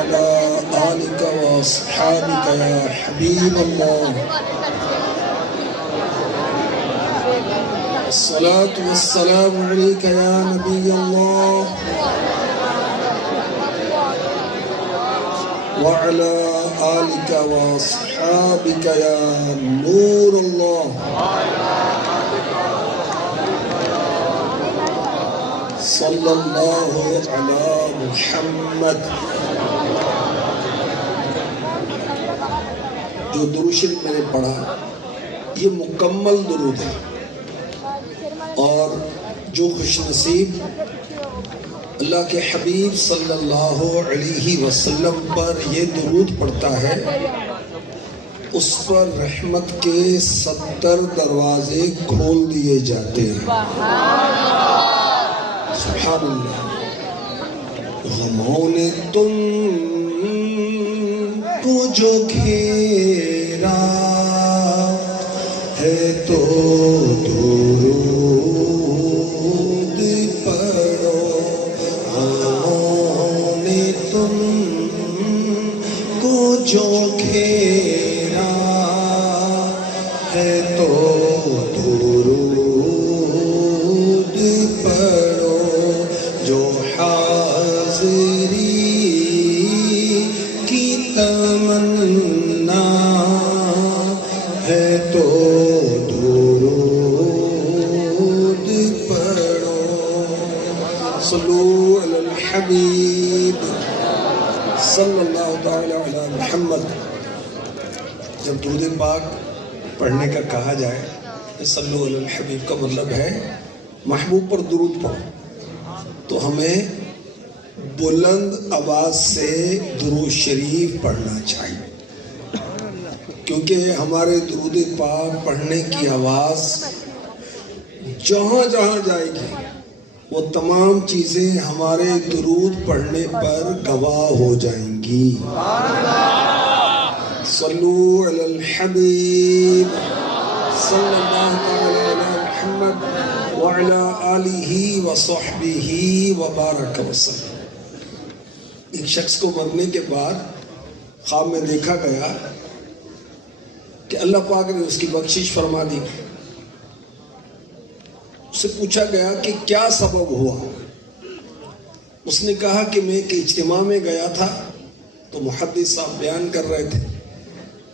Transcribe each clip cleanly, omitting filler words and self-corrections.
وعلى آلك وأصحابك يا حبيب الله. الصلاة والسلام عليك يا نبي الله وعلى آلك وأصحابك يا نور الله. صلی اللہ علی محمد. جو درود شریف میں نے پڑھا یہ مکمل درود ہے، اور جو خوش نصیب اللہ کے حبیب صلی اللہ علیہ وسلم پر یہ درود پڑھتا ہے اس پر رحمت کے 70 دروازے کھول دیے جاتے ہیں. سبحان اللہ. غموں نے تم کو جو گھیرا ہے تو درود پڑھو. غموں نے تم کو جو گھیرا ہے تو درود پڑھو. جو حاضری کی تمنا ہے تو درود پڑھو. صلو علی الحبیب صلی اللہ تعالی علی محمد. جب درود پاک پڑھنے کا کہا جائے صلو علی الحبیب کا مطلب ہے محبوب پر درود پڑھو. تو ہمیں بلند آواز سے درود شریف پڑھنا چاہیے، کیونکہ ہمارے درود پاک پڑھنے کی آواز جہاں جہاں جائے گی وہ تمام چیزیں ہمارے درود پڑھنے پر گواہ ہو جائیں گی. صلو علی الحبیب صلی اللہ علیہ محمد وعلی آلہ وصحبہ وبارک وسلم. ایک شخص کو مرنے کے بعد خواب میں دیکھا گیا کہ اللہ پاک نے اس کی بخشش فرما دی. اس سے پوچھا گیا کہ کیا سبب ہوا؟ اس نے کہا کہ میں ایک اجتماع میں گیا تھا تو محدث صاحب بیان کر رہے تھے،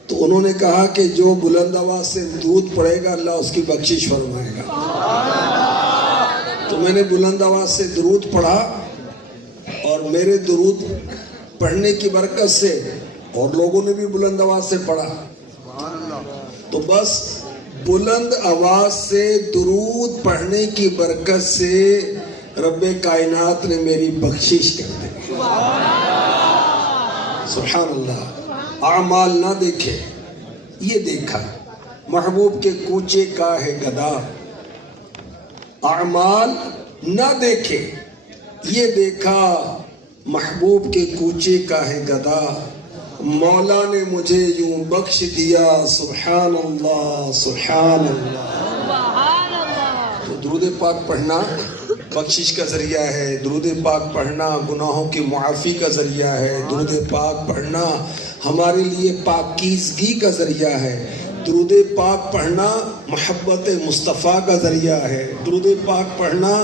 تو انہوں نے کہا کہ جو بلند آواز سے درود پڑھے گا اللہ اس کی بخشش فرمائے گا. تو میں نے بلند آواز سے درود پڑھا اور میرے درود پڑھنے کی برکت سے اور لوگوں نے بھی بلند آواز سے پڑھا، تو بس بلند آواز سے درود پڑھنے کی برکت سے رب کائنات نے میری بخشش کر دی. سبحان اللہ. اعمال نہ دیکھے یہ دیکھا محبوب کے کوچے کا ہے گدا. اعمال نہ دیکھے یہ دیکھا محبوب کے کوچے کا ہے گدا. مولا نے مجھے یوں بخش دیا سبحان اللہ سبحان اللہ. تو درود پاک پڑھنا بخشش کا ذریعہ ہے. درود پاک پڑھنا گناہوں کی معافی کا ذریعہ ہے. درود پاک پڑھنا ہمارے لیے پاکیزگی کا ذریعہ ہے. درود پاک پڑھنا محبت مصطفیٰ کا ذریعہ ہے. درود پاک پڑھنا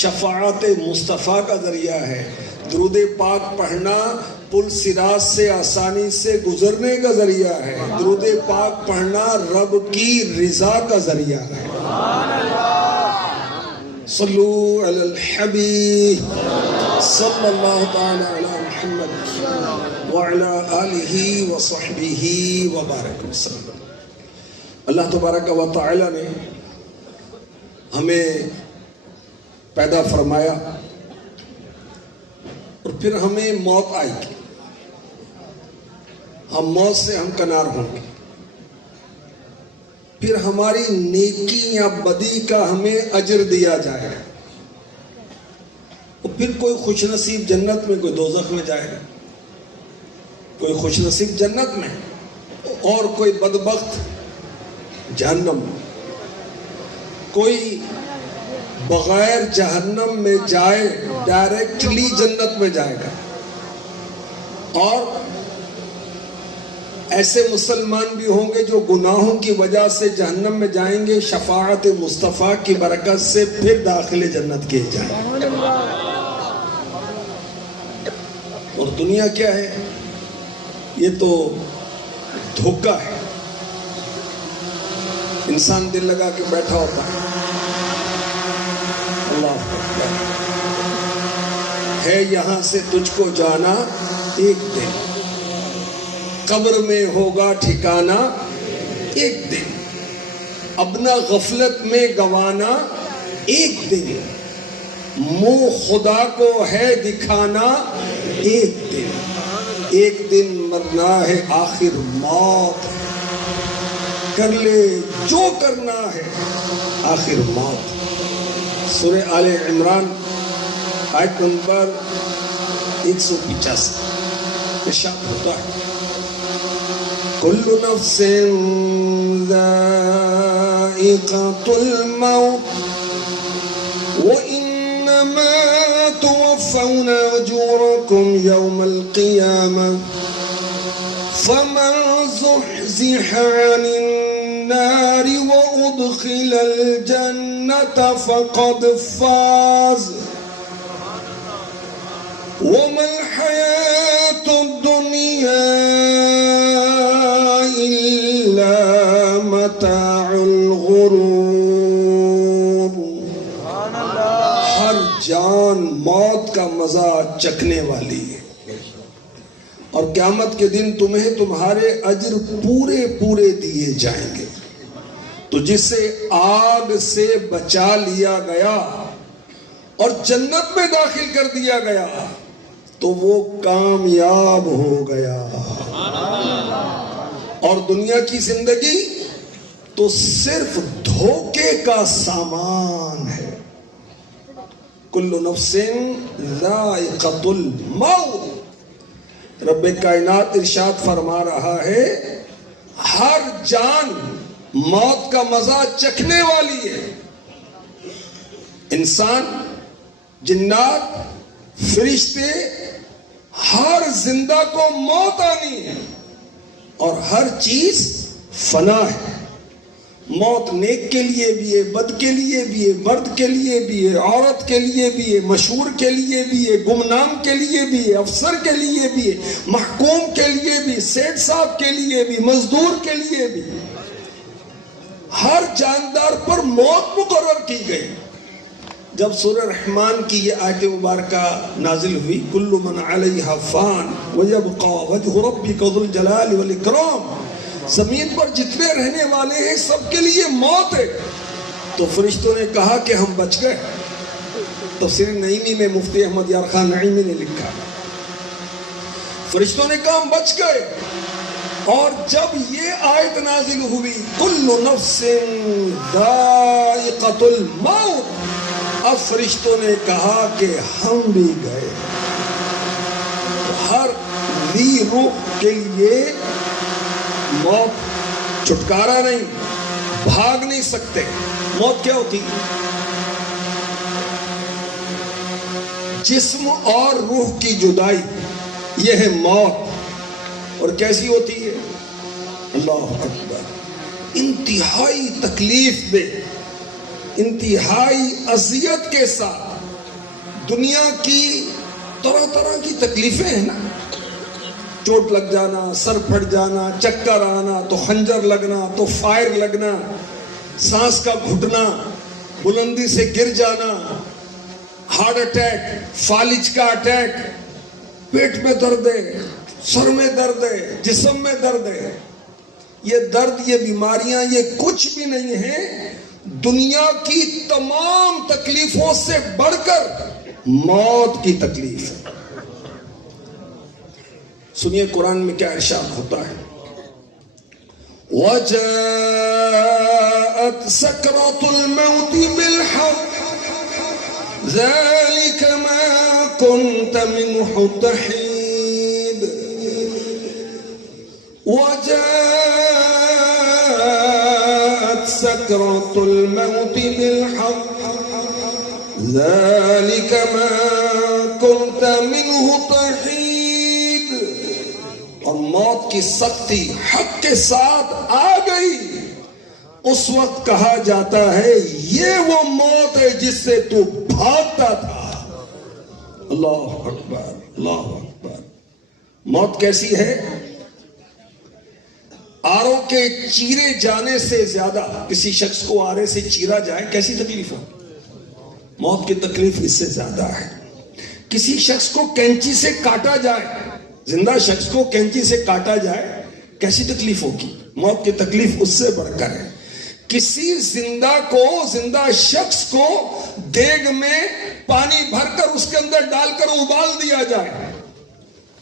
شفاعت مصطفیٰ کا ذریعہ ہے. درود پاک پڑھنا پل صراط سے آسانی سے گزرنے کا ذریعہ ہے. درود پاک پڑھنا رب کی رضا کا ذریعہ ہے. صلو علی الحبیب صلی اللہ تعالی علی محمد وعلی آلہ وصحبہ وبارک وسلم. اللہ تبارک و تعالی نے ہمیں پیدا فرمایا اور پھر ہمیں موت آئی گی. ہم موت سے ہمکنار ہوں گے. پھر ہماری نیکی یا بدی کا ہمیں اجر دیا جائے گا. اور پھر کوئی خوش نصیب جنت میں، کوئی دوزخ میں جائے گا. کوئی خوش نصیب جنت میں اور کوئی بدبخت جہنم میں. کوئی بغیر جہنم میں جائے ڈائریکٹلی جنت میں جائے گا. اور ایسے مسلمان بھی ہوں گے جو گناہوں کی وجہ سے جہنم میں جائیں گے، شفاعت مصطفیٰ کی برکت سے پھر داخل جنت کیے جائیں گے۔ اور دنیا کیا ہے؟ یہ تو دھوکہ ہے۔ انسان دل لگا کے بیٹھا ہوتا ہے، اللہ اکبر، ہے یہاں سے تجھ کو جانا ایک دن، قبر میں ہوگا ٹھکانا ایک دن، اپنا غفلت میں گوانا ایک دن، منہ خدا کو ہے دکھانا ایک دن، ایک دن مرنا ہے آخر موت، کر لے جو کرنا ہے آخر موت۔ سورہ آل عمران آیت نمبر 185 ارشاد ہوتا ہے، کل نفس ذائقۃ الموت وإنما توفون أجوركم يوم القيامة فمن زحزح عن النار وأدخل الجنة فقد فاز وما الحياة الدنيا إلا متاع الغرور۔ ہر جان موت کا مزہ چکھنے والی ہے، اور قیامت کے دن تمہیں تمہارے اجر پورے پورے دیے جائیں گے۔ تو جسے آگ سے بچا لیا گیا اور جنت میں داخل کر دیا گیا تو وہ کامیاب ہو گیا، اور دنیا کی زندگی تو صرف دھوکے کا سامان ہے۔ کل نفس ذائقۃ الموت، رب کائنات ارشاد فرما رہا ہے ہر جان موت کا مزہ چکھنے والی ہے۔ انسان، جنات، فرشتے، ہر زندہ کو موت آنی ہے، اور ہر چیز فنا ہے۔ موت نیک کے لیے بھی ہے، بد کے لیے بھی ہے، مرد کے لیے بھی ہے، عورت کے لیے بھی ہے، مشہور کے لیے بھی ہے، گمنام کے لیے بھی ہے، افسر کے لیے بھی ہے، محکوم کے لیے بھی، سیٹ صاحب کے لیے بھی، مزدور کے لیے بھی، ہر جاندار پر موت مقرر کی گئی۔ جب سورہ رحمان کی یہ آیت مبارکہ نازل ہوئی، کل من علیہا فان ویبقى وجہ ربک ذو الجلال والاکرام، زمین پر جتنے رہنے والے ہیں سب کے لیے موت ہے، تو فرشتوں نے کہا کہ ہم بچ گئے۔ تفسیر نعیمی میں مفتی احمد یار خان نعیمی نے لکھا، فرشتوں نے کہا ہم بچ گئے۔ اور جب یہ آیت نازل ہوئی کل نفس ذائقۃ الموت، اب فرشتوں نے کہا کہ ہم بھی گئے۔ ہر ذی روح کے لیے موت چھٹکارا نہیں، بھاگ نہیں سکتے۔ موت کیا ہوتی؟ جسم اور روح کی جدائی، یہ ہے موت۔ اور کیسی ہوتی ہے؟ اللہ اکبر، انتہائی تکلیف دہ، انتہائی اذیت کے ساتھ۔ دنیا کی طرح طرح کی تکلیفیں ہیں نا، چوٹ لگ جانا، سر پھٹ جانا، چکر آنا، تو خنجر لگنا، تو فائر لگنا، سانس کا گھٹنا، بلندی سے گر جانا، ہارٹ اٹیک، فالج کا اٹیک، پیٹ میں درد ہے، سر میں درد ہے، جسم میں درد ہے۔ یہ درد، یہ بیماریاں، یہ کچھ بھی نہیں ہیں دنیا کی تمام تکلیفوں سے بڑھ کر موت کی تکلیف ہے۔ سنیے قرآن میں کیا ارشاد ہوتا ہے، وَجَاءَتْ سَكْرَةُ الْمَوْتِ بِالْحَقِّ ذَلِكَ مَا كُنْتَ مِنْهُ تَحِيدُ وَجَاءَتْ سَكْرَةُ الْمَوْتِ بِالْحَقِّ ذَلِكَ مَا كُنْتَ مِنْهُ تَحِيدُ اور موت کی سختی حق کے ساتھ آ گئی، اس وقت کہا جاتا ہے یہ وہ موت ہے جس سے تو بھاگتا تھا۔ اللہ اکبر، اللہ اکبر۔ موت کیسی ہے؟ آروں کے چیرے جانے سے زیادہ، کسی شخص کو آرے سے چیرا جائے کیسی تکلیف ہو؟ موت کی تکلیف اس سے زیادہ ہے۔ کسی شخص کو کینچی سے کاٹا جائے، زندہ شخص کو کینچی سے کاٹا جائے کیسی تکلیف ہوگی؟ موت کی تکلیف اس سے بڑھ کر ہے۔ کسی زندہ شخص کو دیگ میں پانی بھر کر اس کے اندر ڈال کر ابال دیا جائے،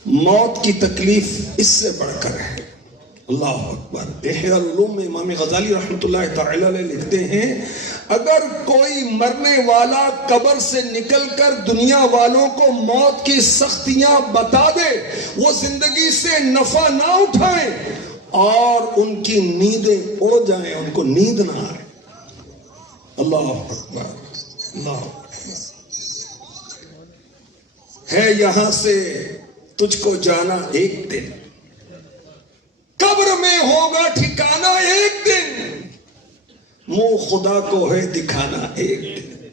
موت کی تکلیف اس سے بڑھ کر ہے۔ اللہ اکبر۔ احیاء العلوم میں امام غزالی رحمۃ اللہ تعالی علیہ لکھتے ہیں اگر کوئی مرنے والا قبر سے نکل کر دنیا والوں کو موت کی سختیاں بتا دے، وہ زندگی سے نفع نہ اٹھائیں اور ان کی نیندیں اڑ جائیں، ان کو نیند نہ آئے۔ اللہ اکبر، اللہ اکبر۔ ہے یہاں سے تجھ کو جانا ایک دن، قبر میں ہوگا ٹھکانا ایک دن، منہ خدا کو ہے دکھانا ایک دن۔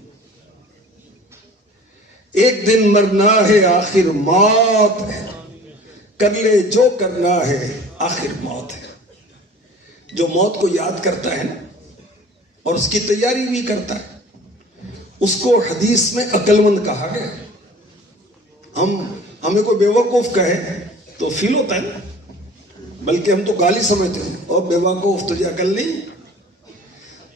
ایک دن مرنا ہے آخر موت ہے، کر لے جو کرنا ہے آخر موت ہے۔ جو موت کو یاد کرتا ہے نا اور اس کی تیاری بھی کرتا ہے، اس کو حدیث میں عقل مند کہا گیا۔ ہمیں کوئی بیوقوف کہے تو فیل ہوتا ہے نا، بلکہ ہم تو گالی سمجھتے ہیں، اور بیوقوف تجھے عقل نہیں۔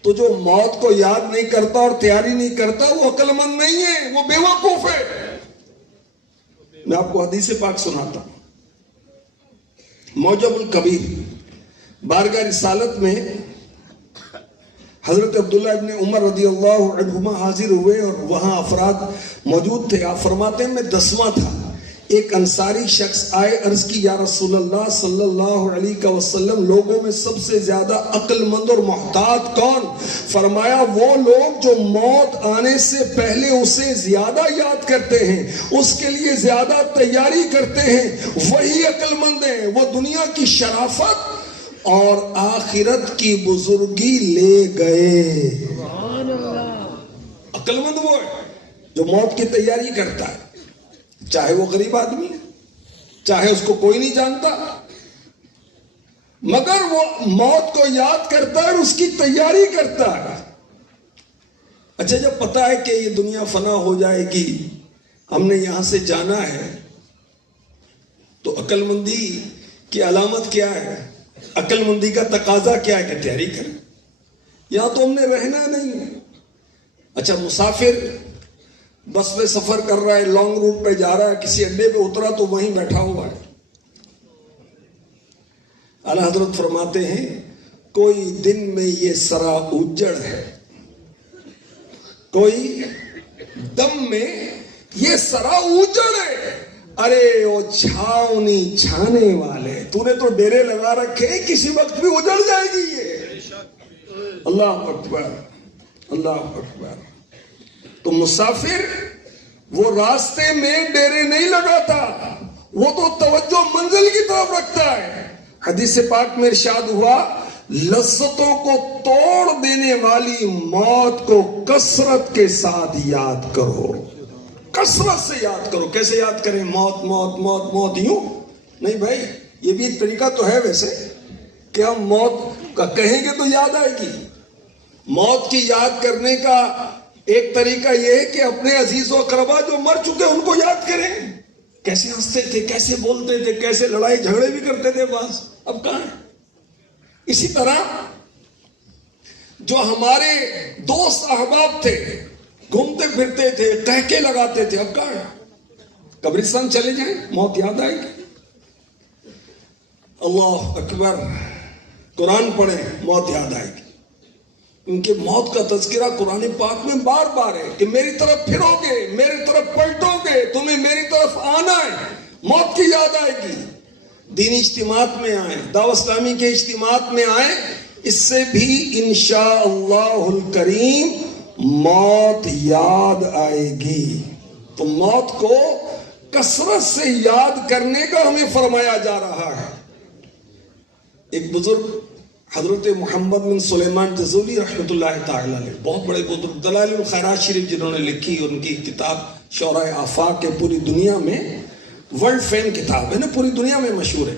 تو جو موت کو یاد نہیں کرتا اور تیاری نہیں کرتا وہ عقل مند نہیں ہے، وہ بیوقوف ہے۔ میں آپ کو حدیث پاک سناتا ہوں۔ موجب الکبیر بارگاہ رسالت میں حضرت عبداللہ ابن عمر رضی اللہ عنہما حاضر ہوئے اور وہاں افراد موجود تھے۔ آپ فرماتے ہیں میں 10واں تھا، ایک انصاری شخص آئے، عرض کی یا رسول اللہ صلی اللہ علیہ وسلم لوگوں میں سب سے زیادہ عقل مند اور محتاط کون؟ فرمایا وہ لوگ جو موت آنے سے پہلے اسے زیادہ یاد کرتے ہیں، اس کے لیے زیادہ تیاری کرتے ہیں، وہی عقل مند ہیں۔ وہ دنیا کی شرافت اور آخرت کی بزرگی لے گئے۔ عقل مند وہ ہے جو موت کی تیاری کرتا ہے، چاہے وہ غریب آدمی ہے، چاہے اس کو کوئی نہیں جانتا، مگر وہ موت کو یاد کرتا ہے اور اس کی تیاری کرتا ہے۔ اچھا جب پتا ہے کہ یہ دنیا فنا ہو جائے گی، ہم نے یہاں سے جانا ہے، تو عقل مندی کی علامت کیا ہے؟ عقل مندی کا تقاضا کیا ہے کہ تیاری کریں۔ یہاں تو ہم نے رہنا نہیں ہے۔ اچھا مسافر بس میں سفر کر رہا ہے، لانگ روٹ پہ جا رہا ہے، کسی اڈے پہ اترا تو وہیں بیٹھا ہوا ہے۔ اعلیٰ حضرت فرماتے ہیں کوئی دن میں یہ سرا اجڑ ہے، کوئی دم میں یہ سرا اجڑ ہے، ارے وہ چھاؤنی چھانے والے، تو نے تو ڈیرے لگا رکھے، کسی وقت بھی اجڑ جائے گی یہ۔ اللہ اکبر، اللہ اکبر۔ تو مسافر وہ راستے میں ڈیرے نہیں لگاتا، وہ تو توجہ منزل کی طرف رکھتا ہے۔ حدیث پاک میں ارشاد ہوا لذتوں کو توڑ دینے والی موت کو کثرت کے ساتھ یاد کرو، کثرت سے یاد کرو۔ کیسے یاد کریں؟ موت موت موت موت یوں نہیں بھائی، یہ بھی ایک طریقہ تو ہے ویسے کہ ہم موت کا کہیں گے تو یاد آئے گی۔ موت کی یاد کرنے کا ایک طریقہ یہ ہے کہ اپنے عزیز و اقربا جو مر چکے ان کو یاد کریں، کیسے ہنستے تھے، کیسے بولتے تھے، کیسے لڑائی جھگڑے بھی کرتے تھے بعض، اب کہاں ہیں؟ اسی طرح جو ہمارے دوست احباب تھے، گھومتے پھرتے تھے، ٹہکے لگاتے تھے، اب کہاں ہیں؟ قبرستان چلے جائیں، موت یاد آئے گی۔ اللہ اکبر، قرآن پڑھیں، موت یاد آئے گی۔ ان کے موت کا تذکرہ قرآن پاک میں بار بار ہے کہ میری طرف پھرو گے، میری طرف پلٹو گے، تمہیں میری طرف آنا ہے، موت کی یاد آئے گی۔ دینی اجتماعات میں آئیں، دعوت اسلامی کے اجتماعات میں آئیں، اس سے بھی انشاءاللہ الکریم موت یاد آئے گی۔ تو موت کو کثرت سے یاد کرنے کا ہمیں فرمایا جا رہا ہے۔ ایک بزرگ حضرت محمد بن سلیمان جزولی رحمۃ اللہ تعالی علیہ، بہت بڑے بزرگ، دلائل الخیرات شریف جنہوں نے لکھی، ان کی کتاب شعراء آفاق کے پوری دنیا میں ورلڈ فیم کتاب ہے نا، پوری دنیا میں مشہور ہے۔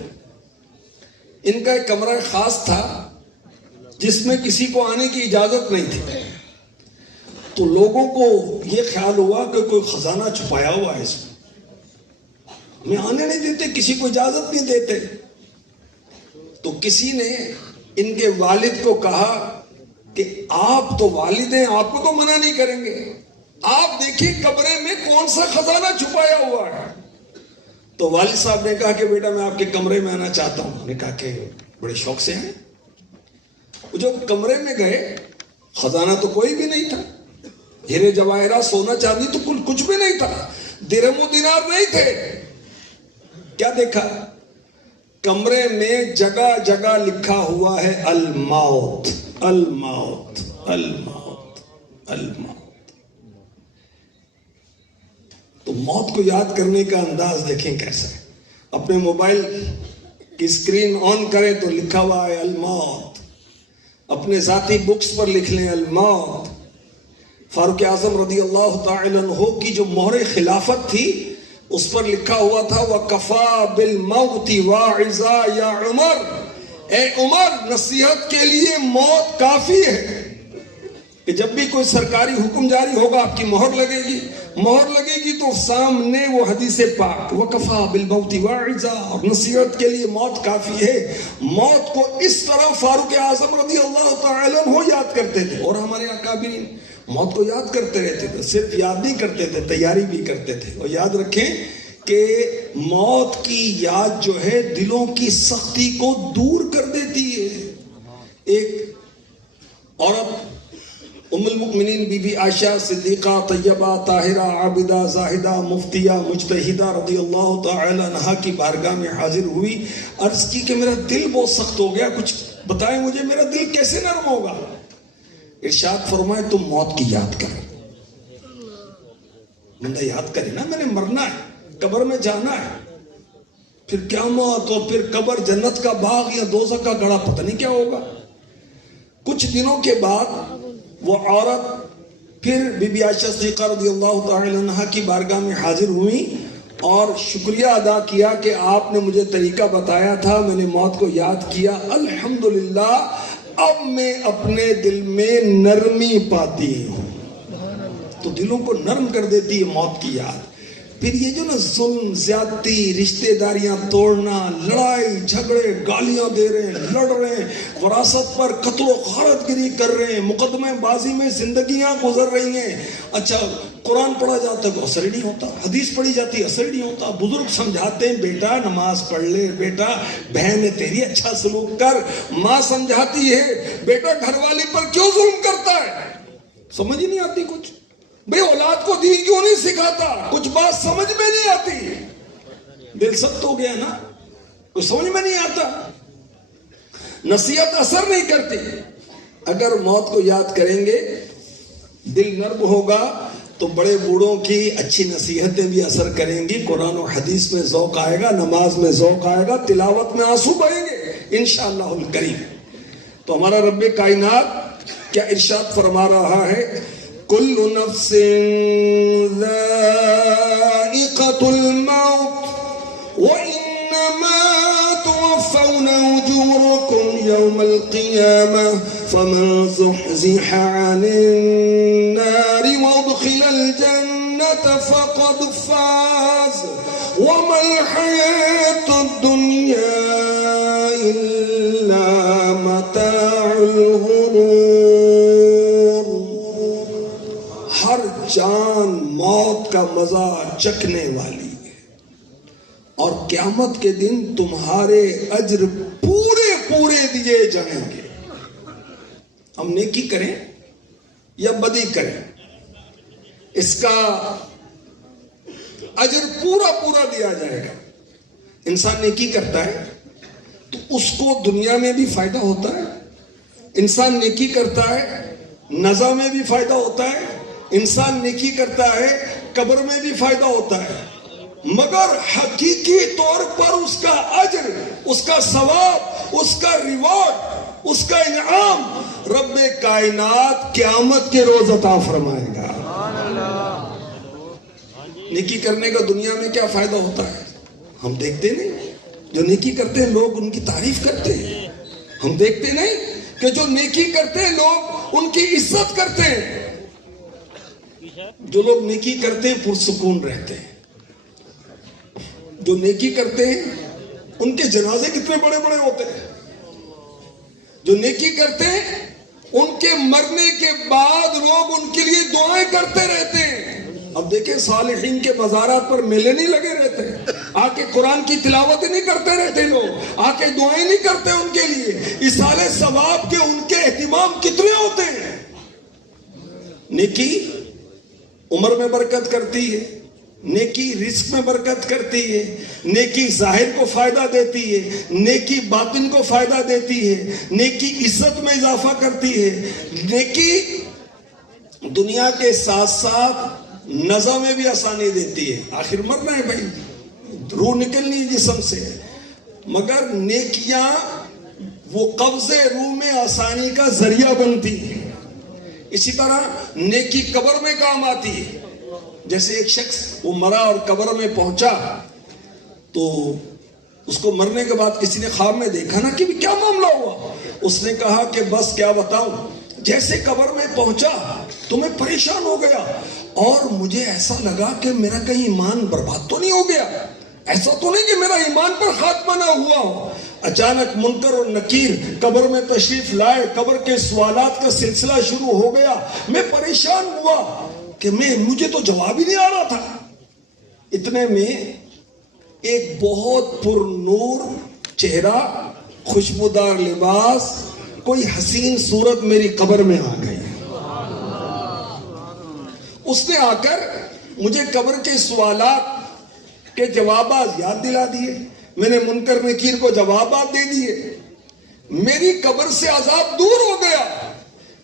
ان کا ایک کمرہ خاص تھا جس میں کسی کو آنے کی اجازت نہیں تھی، تو لوگوں کو یہ خیال ہوا کہ کوئی خزانہ چھپایا ہوا ہے اس میں آنے نہیں دیتے، کسی کو اجازت نہیں دیتے۔ تو کسی نے ان کے والد کو کہا کہ آپ تو والد ہیں، آپ کو تو منع نہیں کریں گے، آپ دیکھیں کمرے میں کون سا خزانہ چھپایا ہوا ہے۔ تو والد صاحب نے کہا کہ بیٹا میں آپ کے کمرے میں آنا چاہتا ہوں۔ نے کہا کہ بڑے شوق سے ہیں۔ وہ جب کمرے میں گئے، خزانہ تو کوئی بھی نہیں تھا، ہیرے جواہرات سونا چاندی تو کچھ بھی نہیں تھا، درہم و دینار نہیں تھے۔ کیا دیکھا؟ کمرے میں جگہ جگہ لکھا ہوا ہے الموت الموت الموت الموت۔ تو موت کو یاد کرنے کا انداز دیکھیں کیسا ہے۔ اپنے موبائل کی اسکرین آن کریں تو لکھا ہوا ہے الموت، اپنے ذاتی بکس پر لکھ لیں الموت۔ فاروق اعظم رضی اللہ تعالی عنہ کی جو مہر خلافت تھی اس پر لکھا ہوا تھا وَكَفَى بِالْمَوْتِ وَاعِظًا یا عمر، اے عمر نصیحت کے لیے موت کافی ہے۔ کہ جب بھی کوئی سرکاری حکم جاری ہوگا آپ کی مہر لگے گی، مہر لگے گی تو سامنے وہ حدیث پاک وَكَفَى بِالْمَوْتِ وَاعِظًا، اور نصیحت کے لیے موت کافی ہے۔ موت کو اس طرح فاروق اعظم رضی اللہ تعالی عنہ یاد کرتے تھے، اور ہمارے اکابرین موت کو یاد کرتے رہتے تھے، صرف یاد نہیں کرتے تھے، تیاری بھی کرتے تھے۔ اور یاد رکھیں کہ موت کی یاد جو ہے دلوں کی سختی کو دور کر دیتی ہے۔ ایک عورت ام المؤمنین بی بی عائشہ صدیقہ طیبہ طاہرہ عابدہ زاہدہ مفتیہ مجتہدہ رضی اللہ تعالی عنہا کی بارگاہ میں حاضر ہوئی، عرض کی کہ میرا دل بہت سخت ہو گیا، کچھ بتائیں مجھے میرا دل کیسے نرم ہوگا؟ ارشاد فرمائے تم موت کی یاد کرو۔ بندہ یاد کرے نا، میں نے مرنا ہے، قبر میں جانا ہے، پھر قیامت اور پھر قبر، جنت کا باغ یا دوزخ کا گڑھا، پتہ نہیں کیا ہوگا۔ کچھ دنوں کے بعد وہ عورت پھر بی بی عائشہ صدیقہ رضی اللہ تعالی عنہا کی بارگاہ میں حاضر ہوئی اور شکریہ ادا کیا کہ آپ نے مجھے طریقہ بتایا تھا، میں نے موت کو یاد کیا، الحمدللہ اب میں اپنے دل میں نرمی پاتی ہوں۔ تو دلوں کو نرم کر دیتی ہے موت کی یاد۔ پھر یہ جو نا ظلم، زیادتی، رشتہ داریاں توڑنا، لڑائی جھگڑے، گالیاں دے رہے ہیں، لڑ رہے ہیں، وراثت پر قتل و غارت گری کر رہے ہیں، مقدمہ بازی میں زندگیاں گزر رہی ہیں۔ اچھا قرآن پڑھا جاتا ہے تو اثر ہی نہیں ہوتا، حدیث پڑھی جاتی ہے اثر ہی نہیں ہوتا، بزرگ سمجھاتے ہیں بیٹا نماز پڑھ لے، بیٹا بہن ہے تیری اچھا سلوک کر، ماں سمجھاتی ہے بیٹا گھر والی پر کیوں ظلم کرتا ہے، سمجھ ہی نہیں آتی کچھ۔ بھئی اولاد کو دین کیوں نہیں سکھاتا، کچھ بات سمجھ میں نہیں آتی، دل سخت ہو گیا نا، کچھ سمجھ میں نہیں آتا، نصیحت اثر نہیں کرتی۔ اگر موت کو یاد کریں گے، دل نرم ہوگا تو بڑے بوڑھوں کی اچھی نصیحتیں بھی اثر کریں گی، قرآن و حدیث میں ذوق آئے گا، نماز میں ذوق آئے گا، تلاوت میں آنسو بہیں گے انشاءاللہ الکریم۔ تو ہمارا رب کائنات کیا ارشاد فرما رہا ہے، کل نفس ذائقۃ الموت وانما توفون اجورکم یوم القیامہ فمن زحزح عن النار وادخل الجنة فقد فاز وما الحیاة الدنیا الا متاع الغرور۔ ہر جان موت کا مزہ چکھنے والی ہے، اور قیامت کے دن تمہارے اجر پورے پورے دیے جائیں گے۔ ہم نیکی کریں یا بدی کریں، اس کا اجر پورا پورا دیا جائے گا۔ انسان نیکی کرتا ہے تو اس کو دنیا میں بھی فائدہ ہوتا ہے، انسان نیکی کرتا ہے نزا میں بھی فائدہ ہوتا ہے، انسان نیکی کرتا ہے قبر میں بھی فائدہ ہوتا ہے، مگر حقیقی طور پر اس کا اجر اس کا ثواب، اس کا ریوارڈ، اس کا انعام رب کائنات قیامت کے روز عطا فرمائے گا۔ نیکی کرنے کا دنیا میں کیا فائدہ ہوتا ہے؟ ہم دیکھتے نہیں جو نیکی کرتے ہیں لوگ ان کی تعریف کرتے ہیں، ہم دیکھتے نہیں کہ جو نیکی کرتے ہیں لوگ ان کی عزت کرتے ہیں۔ جو لوگ نیکی کرتے ہیں پرسکون رہتے ہیں، جو نیکی کرتے ہیں ان کے جنازے کتنے بڑے بڑے ہوتے ہیں، جو نیکی کرتے ہیں ان کے مرنے کے بعد لوگ ان کے لیے دعائیں کرتے رہتے ہیں۔ اب دیکھیں صالحین کے مزارات پر میلے نہیں لگے رہتے، آ کے قرآن کی تلاوت نہیں کرتے رہتے، لوگ آ کے دعائیں نہیں کرتے ان کے لیے، ایصال ثواب کے ان کے اہتمام کتنے ہوتے ہیں۔ نیکی عمر میں برکت کرتی ہے، نیکی رزق میں برکت کرتی ہے، نیکی ظاہر کو فائدہ دیتی ہے، نیکی باطن کو فائدہ دیتی ہے، نیکی عزت میں اضافہ کرتی ہے، نیکی دنیا کے ساتھ ساتھ نزا میں بھی آسانی دیتی ہے۔ آخر مرنا ہے بھائی، روح نکلنی جسم سے، مگر نیکیاں وہ قبض روح میں آسانی کا ذریعہ بنتی ہے۔ اسی طرح نیکی قبر میں کام آتی ہے۔ جیسے ایک شخص وہ مرا اور قبر میں پہنچا تو اس کو مرنے کے بعد کسی نے خواب میں دیکھا نا کہ کیا معاملہ ہوا، اس نے کہا کہ بس کیا بتاؤں، جیسے قبر میں پہنچا تو میں پریشان ہو گیا اور مجھے ایسا لگا کہ میرا کہیں ایمان برباد تو نہیں ہو گیا، ایسا تو نہیں کہ میرا ایمان پر خاتمہ نہ ہوا ہو۔ اچانک منکر اور نکیر قبر میں تشریف لائے، قبر کے سوالات کا سلسلہ شروع ہو گیا، میں پریشان ہوا کہ مجھے تو جواب ہی نہیں آ رہا تھا۔ اتنے میں ایک بہت پر نور چہرہ، خوشبودار لباس، کوئی حسین صورت میری قبر میں آ گئی۔ اس نے آ کر مجھے قبر کے سوالات کے جوابات یاد دلا دیے، میں نے منکر نکیر کو جوابات دے دیے، میری قبر سے عذاب دور ہو گیا۔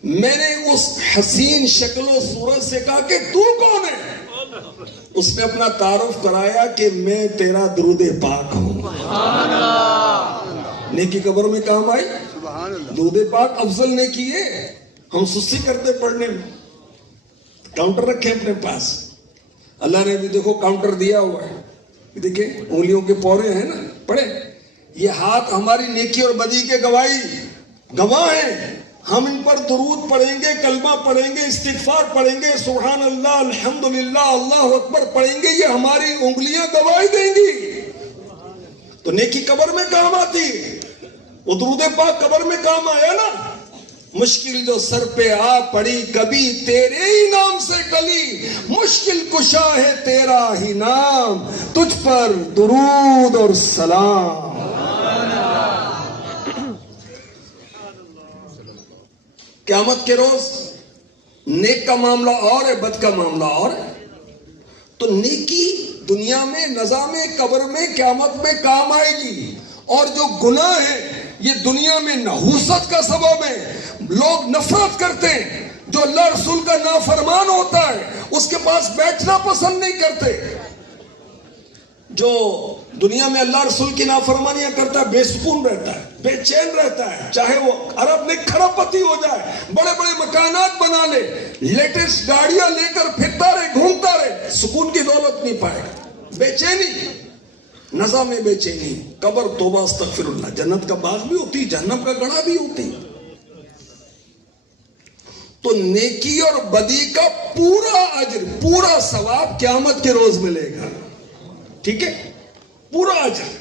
میں نے اس حسین شکل و صورت سے کہا کہ تو کون ہے؟ اس نے اپنا تعارف کرایا کہ میں تیرا درود پاک ہوں۔ نیکی قبر میں کام آئی، درود پاک افضل نیکی ہے۔ ہم سستی کرتے پڑھنے میں، کاؤنٹر رکھے اپنے پاس، اللہ نے بھی دیکھو کاؤنٹر دیا ہوا ہے، دیکھیں انگلیوں کے پورے ہیں نا، پڑھے، یہ ہاتھ ہماری نیکی اور بدی کے گواہ ہیں۔ ہم ان پر درود پڑھیں گے، کلمہ پڑھیں گے، استغفار پڑھیں گے، سبحان اللہ، الحمدللہ، اللہ اکبر پڑھیں گے، یہ ہماری انگلیاں گواہی دیں گی۔ تو نیکی قبر میں کام آتی ہے، وہ درود پاک قبر میں کام آیا نا۔ مشکل جو سر پہ آ پڑی کبھی تیرے ہی نام سے ٹلی، مشکل کشا ہے تیرا ہی نام، تجھ پر درود اور سلام۔ قیامت کے روز نیک کا معاملہ اور ہے، بد کا معاملہ اور ہے۔ تو نیکی دنیا میں، نظام قبر میں، قیامت میں کام آئے گی، اور جو گناہ ہے یہ دنیا میں نحوست کا سبب ہے۔ لوگ نفرت کرتے ہیں، جو اللہ رسول کا نافرمان ہوتا ہے اس کے پاس بیٹھنا پسند نہیں کرتے۔ جو دنیا میں اللہ رسول کی نافرمانیاں کرتا ہے بے سکون رہتا ہے، بے چین رہتا ہے، چاہے وہ عرب میں کھڑا پتی ہو جائے، بڑے بڑے مکانات بنا لے، لیٹسٹ گاڑیاں لے کر پھرتا رہے، گھومتا رہے، سکون کی دولت نہیں پائے گا۔ بے چینی، نزا میں بے چینی، قبر توبہ استغفر اللہ، جنت کا باغ بھی ہوتی، جہنم کا گڑھا بھی ہوتی۔ تو نیکی اور بدی کا پورا اجر، پورا ثواب قیامت کے روز ملے گا، ٹھیک ہے، پورا اجر۔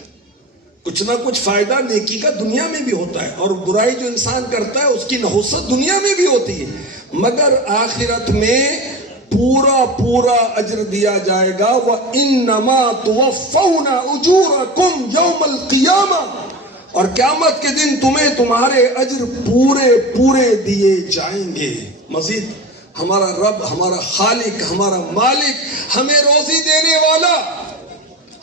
کچھ نہ کچھ فائدہ نیکی کا دنیا میں بھی ہوتا ہے، اور برائی جو انسان کرتا ہے اس کی نحوست دنیا میں بھی ہوتی ہے، مگر آخرت میں پورا اجر دیا جائے گا۔ وَإِنَّمَا تُوَفَّوْنَ أُجُورَكُمْ يَوْمَ الْقِيَامَةِ، اور قیامت کے دن تمہیں تمہارے اجر پورے دیے جائیں گے۔ مزید ہمارا رب، ہمارا خالق، ہمارا مالک، ہمیں روزی دینے والا،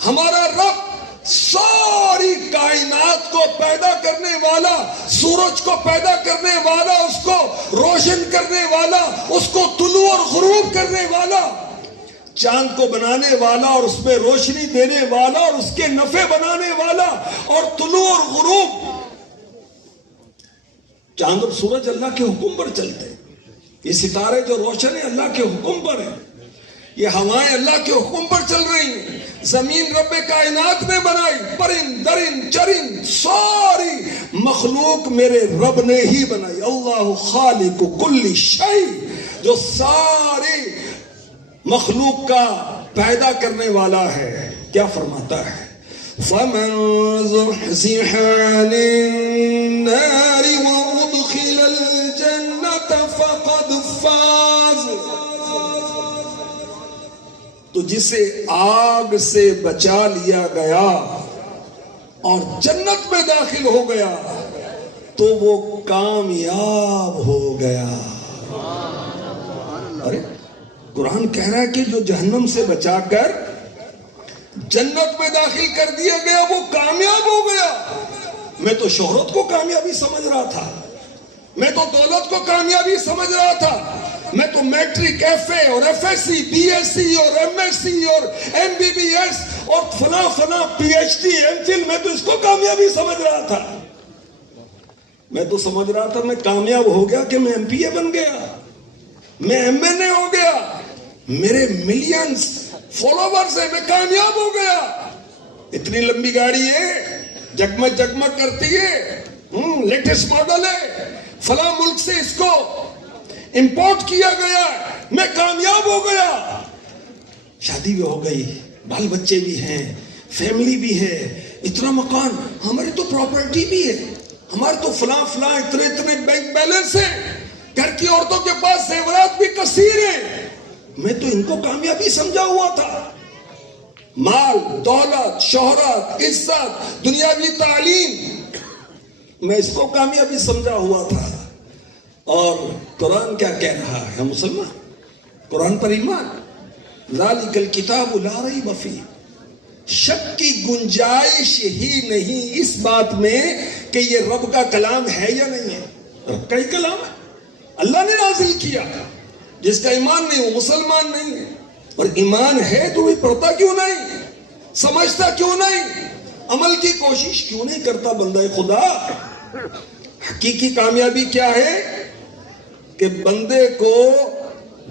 ہمارا رب ساری کائنات کو پیدا کرنے والا، سورج کو پیدا کرنے والا، اس کو روشن کرنے والا، اس کو طلوع اور غروب کرنے والا، چاند کو بنانے والا اور اس میں روشنی دینے والا اور اس کے نفع بنانے والا اور طلوع اور غروب. چاند اور سورج اللہ کے حکم پر چلتے ہیں. یہ ستارے جو روشن ہیں اللہ کے حکم پر ہیں. یہ ہوائیں اللہ کے حکم پر چل رہی ہیں. زمین رب کائنات نے بنائی. پرند درند چرند ساری مخلوق میرے رب نے ہی بنائی. اللہ خالق کل شیء، جو ساری مخلوق کا پیدا کرنے والا ہے. کیا فرماتا ہے؟ فَمَن زُحْزِحَ عَنِ النَّارِ وَأُدْخِلَ الْجَنَّةَ فَقَدْ فَازَ. تو جسے آگ سے بچا لیا گیا اور جنت میں داخل ہو گیا تو وہ کامیاب ہو گیا. ارے قرآن کہہ رہا ہے کہ جو جہنم سے بچا کر جنت میں داخل کر دیا گیا وہ کامیاب ہو گیا. میں تو شہرت کو کامیابی سمجھ رہا تھا، میں تو دولت کو کامیابی سمجھ رہا تھا، میں تو میٹرک ایف اے اور F S C B S C اور ایم ایس سی اور ایم بی بی ایس اور فلاں فلاں P H D M phil, میں تو اس کو کامیابی سمجھ رہا تھا. میں تو سمجھ رہا تھا میں کامیاب ہو گیا کہ میں ایم پی اے بن گیا، میں ایم این اے ہو گیا، میرے ملینز فالوورز ہیں، میں کامیاب ہو گیا. اتنی لمبی گاڑی ہے، جگمگ جگمگ کرتی ہے، لیٹسٹ ماڈل ہے، فلاں ملک سے اس کو امپورٹ کیا گیا، میں کامیاب ہو گیا. شادی بھی ہو گئی، بال بچے بھی ہیں، فیملی بھی ہے، اتنا مکان، ہماری تو پراپرٹی بھی ہے، ہمارے تو فلاں فلاں اتنے اتنے بینک بیلنس ہیں، گھر کی عورتوں کے پاس زیورات بھی کثیر ہیں. میں تو ان کو کامیابی سمجھا ہوا تھا. مال، دولت، شہرت، عزت، دنیاوی تعلیم، میں اس کو کامیابی سمجھا ہوا تھا. اور قرآن کیا کہہ رہا ہے؟ مسلمان قرآن پر ایمان. ذالک الکتاب لا ریب فیہ، شک کی گنجائش ہی نہیں اس بات میں کہ یہ رب کا کلام ہے یا نہیں ہے. رب کا ہی کلام ہے، اللہ نے نازل کیا. جس کا ایمان نہیں وہ مسلمان نہیں ہے. اور ایمان ہے تو وہ پڑھتا کیوں نہیں، سمجھتا کیوں نہیں، عمل کی کوشش کیوں نہیں کرتا بندہ خدا؟ حقیقی کامیابی کیا ہے؟ کہ بندے کو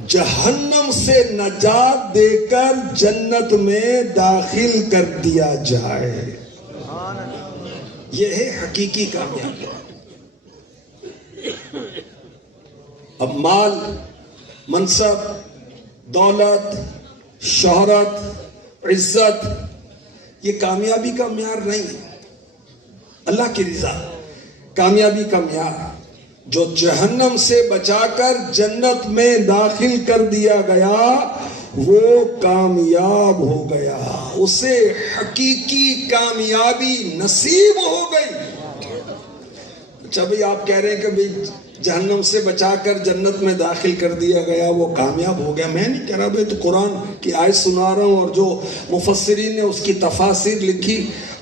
جہنم سے نجات دے کر جنت میں داخل کر دیا جائے. یہ ہے حقیقی کامیابی. اب مال، منصب، دولت، شہرت، عزت یہ کامیابی کا معیار نہیں. اللہ کی رضا کامیابی کا معیار. جو جہنم سے بچا کر جنت میں داخل کر دیا گیا وہ کامیاب ہو گیا، اسے حقیقی کامیابی نصیب ہو گئی. اچھا بھئی آپ کہہ رہے ہیں کہ بھئی جہنم سے بچا کر جنت میں داخل کر دیا گیا وہ کامیاب ہو گیا. میں نہیں کہہ رہا بھئی، تو قرآن کی آیت سنا رہا ہوں اور جو مفسرین نے اس کی تفاسیر لکھی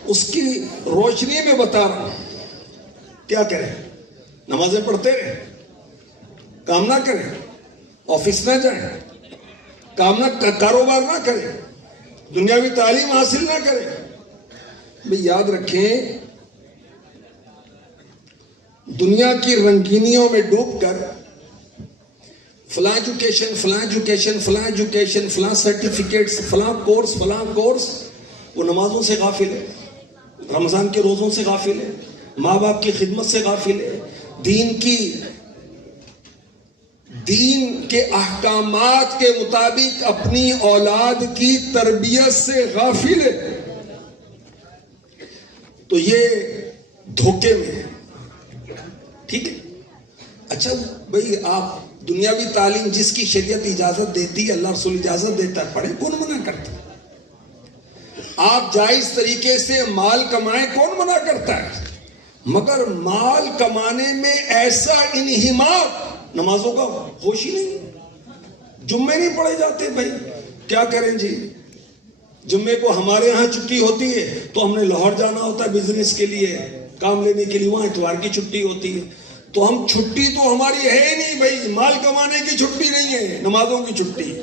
اس کی روشنی میں بتا رہا ہوں. کیا کریں؟ نمازیں پڑھتے رہیں، کام نہ کریں، آفس نہ جائیں، کاروبار نہ کریں، دنیاوی تعلیم حاصل نہ کریں. بھئی یاد رکھیں، دنیا کی رنگینیوں میں ڈوب کر فلاں ایجوکیشن، فلاں ایجوکیشن، فلاں ایجوکیشن، فلاں سرٹیفکیٹس، فلاں کورس، وہ نمازوں سے غافل ہے، رمضان کے روزوں سے غافل ہے، ماں باپ کی خدمت سے غافل ہے، دین کے احکامات کے مطابق اپنی اولاد کی تربیت سے غافل ہے. تو یہ دھوکے میں ہے. ٹھیک ہے. اچھا بھئی آپ دنیاوی تعلیم جس کی شریعت اجازت دیتی ہے، اللہ رسول اجازت دیتا ہے، پڑھیں، کون منع کرتا ہے؟ آپ جائز طریقے سے مال کمائیں، کون منع کرتا ہے؟ مگر مال کمانے میں ایسا انہماک، نمازوں کا ہوش ہی نہیں، جمعے نہیں پڑھے جاتے. بھائی کیا کریں جی؟ جمعے کو ہمارے ہاں چھٹی ہوتی ہے تو ہم نے لاہور جانا ہوتا ہے بزنس کے لیے، کام لینے کے لیے، وہاں اتوار کی چھٹی ہوتی ہے. تو ہم چھٹی تو ہماری ہے ہی نہیں بھائی، مال کمانے کی چھٹی نہیں ہے، نمازوں کی چھٹی ہے.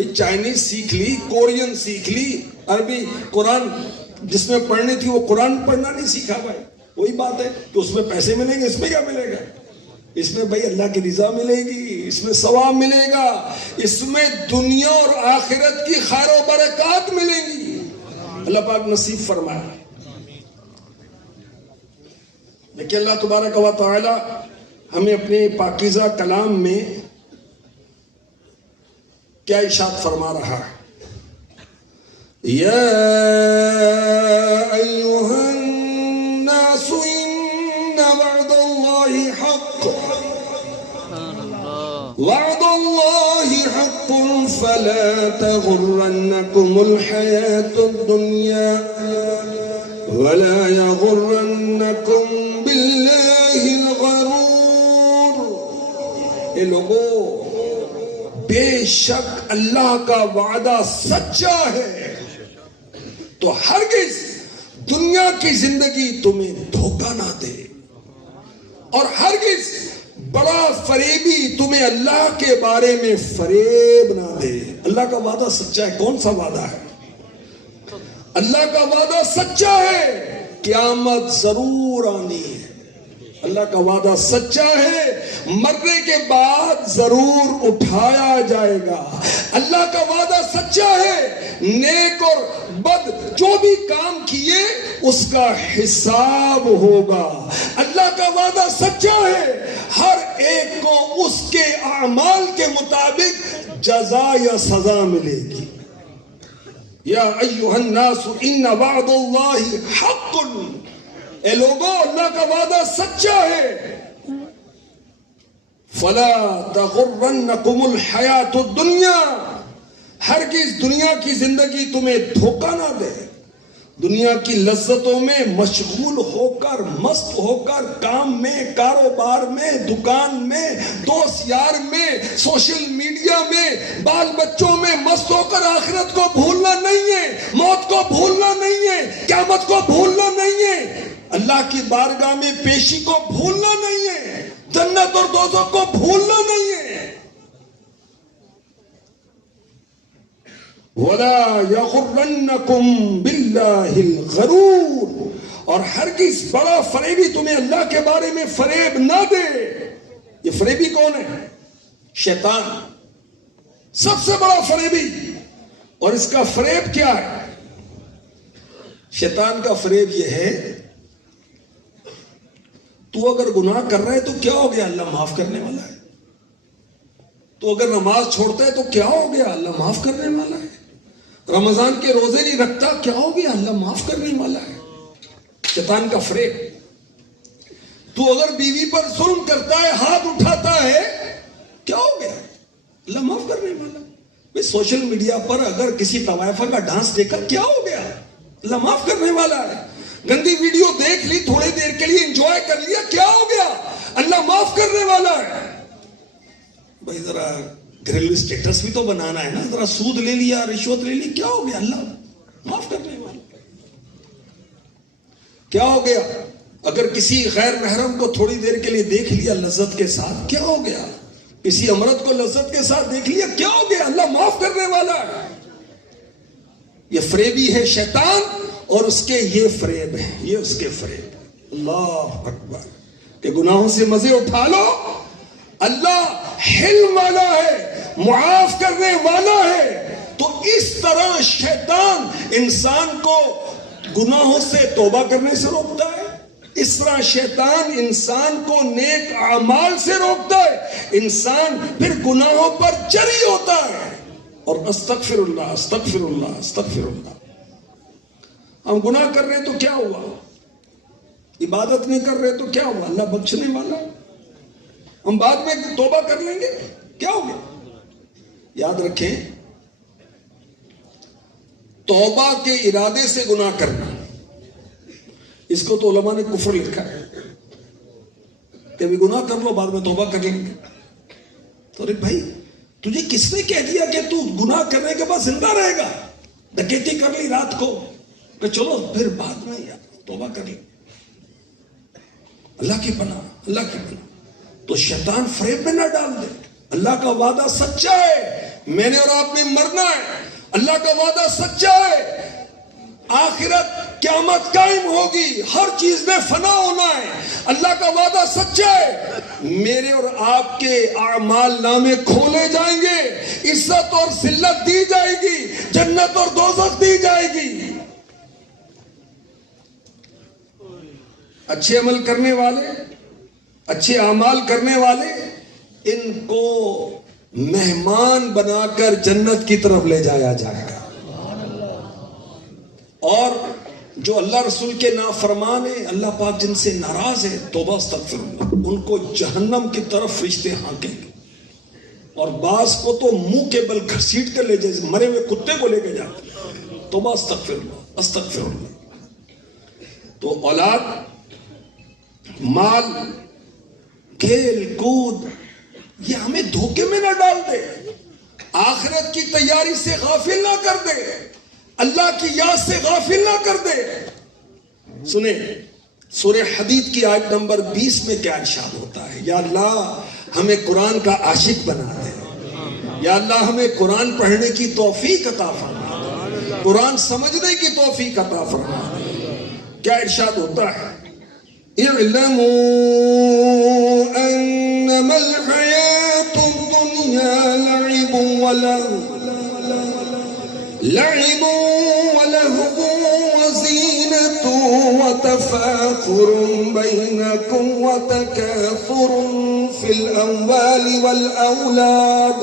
بھائی چائنیز سیکھ لی، کورین سیکھ لی، عربی قرآن جس میں پڑھنی تھی وہ قرآن پڑھنا نہیں سیکھا بھائی. وہی بات ہے کہ اس میں پیسے ملیں گے، اس میں کیا ملے گا؟ اس میں بھائی اللہ کی رضا ملے گی، اس میں ثواب ملے گا، اس میں دنیا اور آخرت کی خیر و برکات ملیں گی. اللہ پاک نصیب فرمائے. لیکن اللہ تبارک و تعالی ہمیں اپنے پاکیزہ کلام میں کیا ارشاد فرما رہا ہے؟ یا ایھا الناس ان وعد اللہ حق، وعد اللہ حق فلا تغرنکم الحیاة الدنیا ولا یغرنکم باللہ الغرور. اے لوگوں، بے شک اللہ کا وعدہ سچا ہے، تو ہرگز دنیا کی زندگی تمہیں دھوکہ نہ دے، اور ہرگز بڑا فریبی تمہیں اللہ کے بارے میں فریب نہ دے. اللہ کا وعدہ سچا ہے. کون سا وعدہ ہے؟ اللہ کا وعدہ سچا ہے، قیامت ضرور آنی ہے. اللہ کا وعدہ سچا ہے، مرنے کے بعد ضرور اٹھایا جائے گا. اللہ کا وعدہ سچا ہے، نیک اور بد جو بھی کام کیے اس کا حساب ہوگا. اللہ کا وعدہ سچا ہے، ہر ایک کو اس کے اعمال کے مطابق جزا یا سزا ملے گی. یا ایھا الناس ان وعد اللہ حق. اے لوگوں، اللہ کا وعدہ سچا ہے. فلا تغرنکم الحیاۃ الدنیا، ہرگز دنیا کی زندگی تمہیں دھوکہ نہ دے. دنیا کی لذتوں میں مشغول ہو کر، مست ہو کر، کام میں، کاروبار میں، دکان میں، دوست یار میں، سوشل میڈیا میں، بال بچوں میں مست ہو کر آخرت کو بھولنا نہیں ہے، موت کو بھولنا نہیں ہے، قیامت کو بھولنا نہیں ہے، اللہ کی بارگاہ میں پیشی کو بھولنا نہیں ہے، جنت اور دوزخ کو بھولنا نہیں ہے. وَلَا يَغُرَّنَّكُمْ بِاللَّهِ الْغَرُورُ، اور ہرگز بڑا فریبی تمہیں اللہ کے بارے میں فریب نہ دے. یہ فریبی کون ہے؟ شیطان، سب سے بڑا فریبی. اور اس کا فریب کیا ہے؟ شیطان کا فریب یہ ہے، تو اگر گناہ کر رہا ہے تو کیا ہو گیا، اللہ معاف کرنے والا ہے. تو اگر نماز چھوڑتا ہے تو کیا ہو گیا، اللہ معاف کرنے والا ہے. رمضان کے روزے نہیں رکھتا، کیا ہو گیا، اللہ معاف کرنے والا ہے. شیطان کا فریب. تو اگر بیوی پر ظلم کرتا ہے، ہاتھ اٹھاتا ہے، کیا ہو گیا، اللہ معاف کرنے والا. بھئی سوشل میڈیا پر اگر کسی طوائفہ کا ڈانس دیکھا، کیا ہو گیا، اللہ معاف کرنے والا ہے. گندی ویڈیو دیکھ لی، تھوڑی دیر کے لیے انجوائے کر لیا، کیا ہو گیا، اللہ معاف کرنے والا ہے. بھائی ذرا گھریلو اسٹیٹس بھی تو بنانا ہے نا، ذرا سود لے لیا، رشوت لے لی، کیا ہو گیا، اللہ معاف کرنے والا. کیا ہو گیا اگر کسی غیر محرم کو تھوڑی دیر کے لیے دیکھ لیا لذت کے ساتھ، کیا ہو گیا، کسی امرت کو لذت کے ساتھ دیکھ لیا، کیا ہو گیا، اللہ معاف کرنے والا ہے. یہ فریبی ہے شیطان، اور اس کے یہ فریب ہے، یہ اس کے فریب. اللہ اکبر. کہ گناہوں سے مزے اٹھا لو، اللہ حلم والا ہے، معاف کرنے والا ہے. تو اس طرح شیطان انسان کو گناہوں سے توبہ کرنے سے روکتا ہے، اس طرح شیطان انسان کو نیک اعمال سے روکتا ہے. انسان پھر گناہوں پر جری ہوتا ہے اور استغفر اللہ استغفر اللہ استغفر اللہ. ہم گناہ کر رہے ہیں تو کیا ہوا، عبادت نہیں کر رہے تو کیا ہوا، اللہ بخشنے والا. ہم بعد میں توبہ کر لیں گے، کیا ہو گیا. یاد رکھیں، توبہ کے ارادے سے گناہ کرنا، اس کو تو علماء نے کفر لکھا ہے. کہ ابھی گناہ کر لو، بعد میں توبہ کر لیں گے. تو ارے بھائی، تجھے کس نے کہہ دیا کہ تو گناہ کرنے کے بعد زندہ رہے گا. ڈکیتی کر لی رات کو، کہ چلو پھر بعد میں یار توبہ کر لی. اللہ کی پناہ، اللہ کی پناہ. تو شیطان فریب میں نہ ڈال دے. اللہ کا وعدہ سچا ہے، میں نے اور آپ نے مرنا ہے، اللہ کا وعدہ سچا ہے، آخرت قیامت قائم ہوگی، ہر چیز میں فنا ہونا ہے، اللہ کا وعدہ سچا ہے، میرے اور آپ کے اعمال نامے کھولے جائیں گے، عزت اور ذلت دی جائے گی، جنت اور دوزخ دی جائے گی۔ اچھے عمل کرنے والے، اچھے اعمال کرنے والے، ان کو مہمان بنا کر جنت کی طرف لے جایا جائے گا، اور جو اللہ رسول کے نافرمان ہیں، اللہ پاک جن سے ناراض ہے، توبہ استغفر اللہ، ان کو جہنم کی طرف فرشتے ہانکیں گے، اور بعض کو تو منہ کے بل گھسیٹ کر لے جائے، مرے ہوئے کتے کو لے کے جاتے ہیں۔ توبہ استغفر اللہ، استغفر اللہ۔ تو اولاد، مال، کھیل کود، یہ ہمیں دھوکے میں نہ ڈال دے، آخرت کی تیاری سے غافل نہ کر دے، اللہ کی یاد سے غافل نہ کر دے۔ سنیں سورہ حدید کی آیت نمبر 20 میں کیا ارشاد ہوتا ہے؟ یا اللہ ہمیں قرآن کا عاشق بنا دے، یا اللہ ہمیں قرآن پڑھنے کی توفیق عطا فرما دے، قرآن سمجھنے کی توفیق عطا فرما دے۔ کیا ارشاد ہوتا ہے؟ اعلموا انما الحیات الدنیا لعب ولهو وزینۃ وتفاخر بینکم وتکاثر فی الاموال والاولاد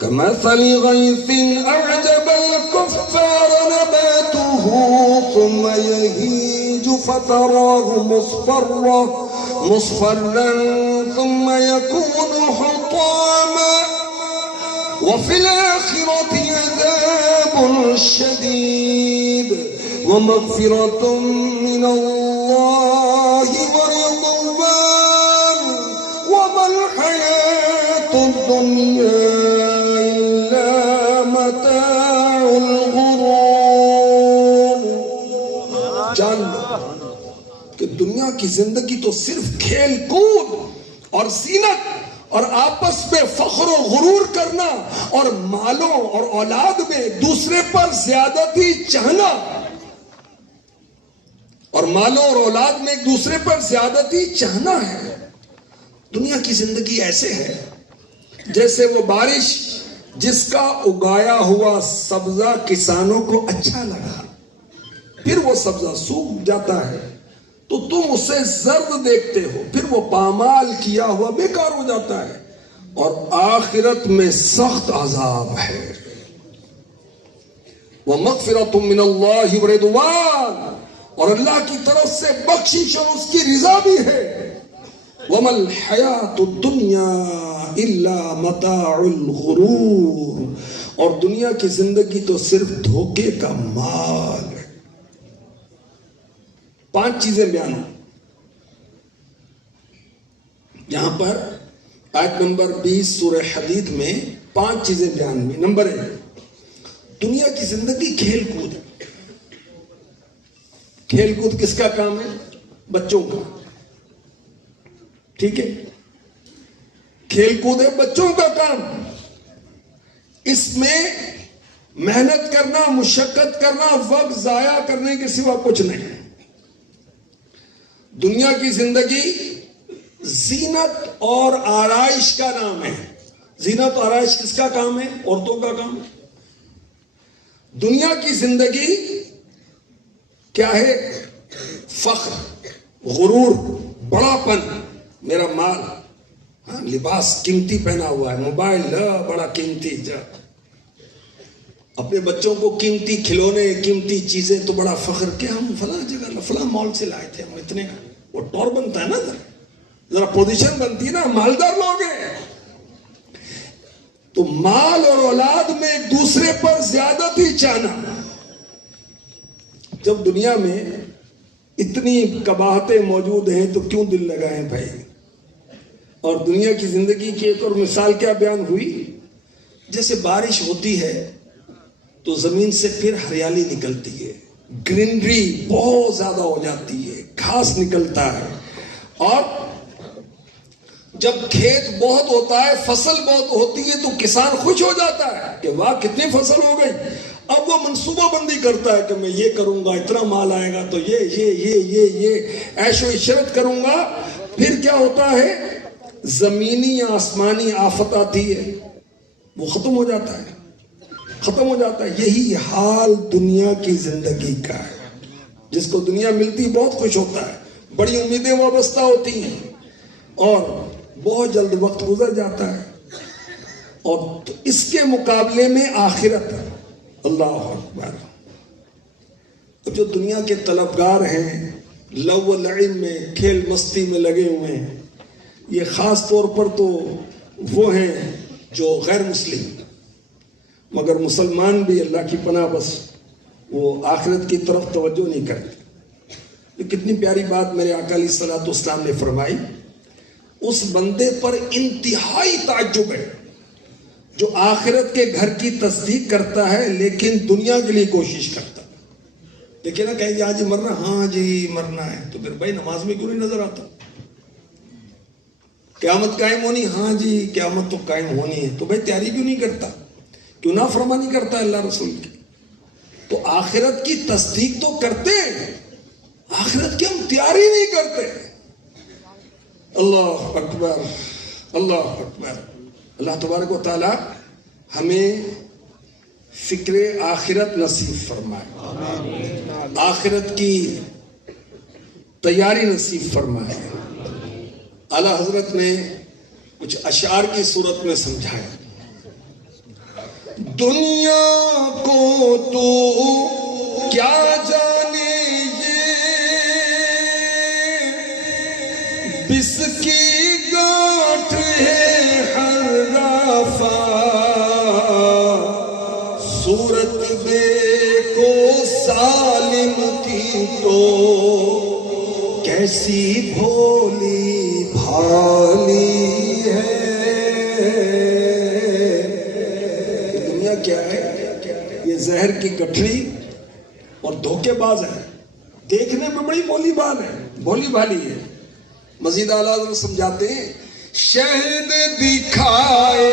كمثل غيث أعجب الكفار نباته ثم يهيج فتراه مصفرا ثم يكون حطاما وفي الآخرة عذاب شديد ومغفرة من الله ورضوان وما الحياة الدنيا جان لو کہ دنیا کی زندگی تو صرف کھیل کود اور زینت اور آپس میں فخر و غرور کرنا اور مالوں اور اولاد میں دوسرے پر زیادتی چاہنا، اور مالوں اور اولاد میں ایک دوسرے پر زیادتی چاہنا ہے۔ دنیا کی زندگی ایسے ہے جیسے وہ بارش جس کا اگایا ہوا سبزہ کسانوں کو اچھا لگا، پھر وہ سبزہ سوکھ جاتا ہے تو تم اسے زرد دیکھتے ہو، پھر وہ پامال کیا ہوا بیکار ہو جاتا ہے، اور آخرت میں سخت عذاب ہے۔ وَمَغْفِرَةٌ مِّنَ اللَّهِ وَرِضْوَانٌ، اور اللہ کی طرف سے بخشش اور اس کی رضا بھی ہے۔ وَمَا الْحَيَاةُ الدُّنْيَا إِلَّا مَتَاعُ الْغُرُورِ، اور دنیا کی زندگی تو صرف دھوکے کا مال ہے۔ 5 چیزیں بیان ہیں یہاں پر آیت نمبر 20 سورہ حدید میں 5 چیزیں بیان ہوئی۔ نمبر 1، دنیا کی زندگی کھیل کود ہے۔ کھیل کود کس کا کام ہے؟ بچوں کا، ٹھیک ہے، کھیل کود ہے بچوں کا کام، اس میں محنت کرنا، مشقت کرنا، وقت ضائع کرنے کے سوا کچھ نہیں۔ دنیا کی زندگی زینت اور آرائش کا نام ہے۔ زینت اور آرائش کس کا کام ہے؟ عورتوں کا کام ہے۔ دنیا کی زندگی کیا ہے؟ فخر، غرور، بڑا پن، میرا مال، لباس قیمتی پہنا ہوا ہے، موبائل بڑا قیمتی، اپنے بچوں کو قیمتی کھلونے، قیمتی چیزیں، تو بڑا فخر کہ ہم فلاں جگہ فلاں مال سے لائے تھے، ہم اتنے کا، وہ ٹور بنتا ہے نا، ذرا پوزیشن بنتی ہے نا، مالدار لوگ ہیں۔ تو مال اور اولاد میں ایک دوسرے پر زیادتی چاہنا۔ جب دنیا میں اتنی قباحتیں موجود ہیں تو کیوں دل لگائیں بھائی؟ اور دنیا کی زندگی کی ایک اور مثال کیا بیان ہوئی؟ جیسے بارش ہوتی ہے تو زمین سے پھر ہریالی نکلتی ہے، گرینری بہت زیادہ ہو جاتی ہے، گھاس نکلتا ہے، اور جب کھیت بہت ہوتا ہے، فصل بہت ہوتی ہے تو کسان خوش ہو جاتا ہے کہ واہ کتنی فصل ہو گئی. اب وہ منصوبہ بندی کرتا ہے کہ میں یہ کروں گا، اتنا مال آئے گا تو یہ عیش و عشرت کروں گا. پھر کیا ہوتا ہے؟ زمینی یا آسمانی آفت آتی ہے، وہ ختم ہو جاتا ہے، ختم ہو جاتا ہے. یہی حال دنیا کی زندگی کا ہے. جس کو دنیا ملتی بہت خوش ہوتا ہے، بڑی امیدیں وابستہ ہوتی ہیں، اور بہت جلد وقت گزر جاتا ہے. اور اس کے مقابلے میں آخرت، اللہ اکبر. جو دنیا کے طلبگار ہیں، لو و لعب میں، کھیل مستی میں لگے ہوئے ہیں، یہ خاص طور پر تو وہ ہیں جو غیر مسلم، مگر مسلمان بھی اللہ کی پناہ بس وہ آخرت کی طرف توجہ نہیں کرتے. یہ کتنی پیاری بات میرے آقا علیہ الصلوۃ والسلام نے فرمائی. اس بندے پر انتہائی تعجب ہے جو آخرت کے گھر کی تصدیق کرتا ہے لیکن دنیا کے لیے کوشش کرتا. دیکھیں نا، کہیں آج مرنا، ہاں جی مرنا ہے، تو پھر بھائی نماز میں کیوں نہیں نظر آتا؟ قیامت قائم ہونی، ہاں جی قیامت تو قائم ہونی ہے، تو بھائی تیاری کیوں نہیں کرتا؟ کیوں نافرمانی کرتا ہے اللہ رسول کی؟ تو آخرت کی تصدیق تو کرتے ہیں، آخرت کی ہم تیاری نہیں کرتے. اللہ اکبر، اللہ اکبر. اللہ تبارک و تعالی ہمیں فکر آخرت نصیب فرمائے، آخرت کی تیاری نصیب فرمائے. اعلیٰ حضرت نے کچھ اشعار کی صورت میں سمجھایا. دنیا کو تو کیا جانے بس کی گاٹھ ہے ہر رافع، صورت دیکھو سالم کی تو کیسی بھولی بھالی ہے. دنیا کیا ہے؟ یہ زہر کی گٹھڑی اور دھوکے باز ہے، دیکھنے میں بڑی بھولی بھالی ہے. مزید اعلیٰ حضرت سمجھاتے ہیں، شہد دکھائے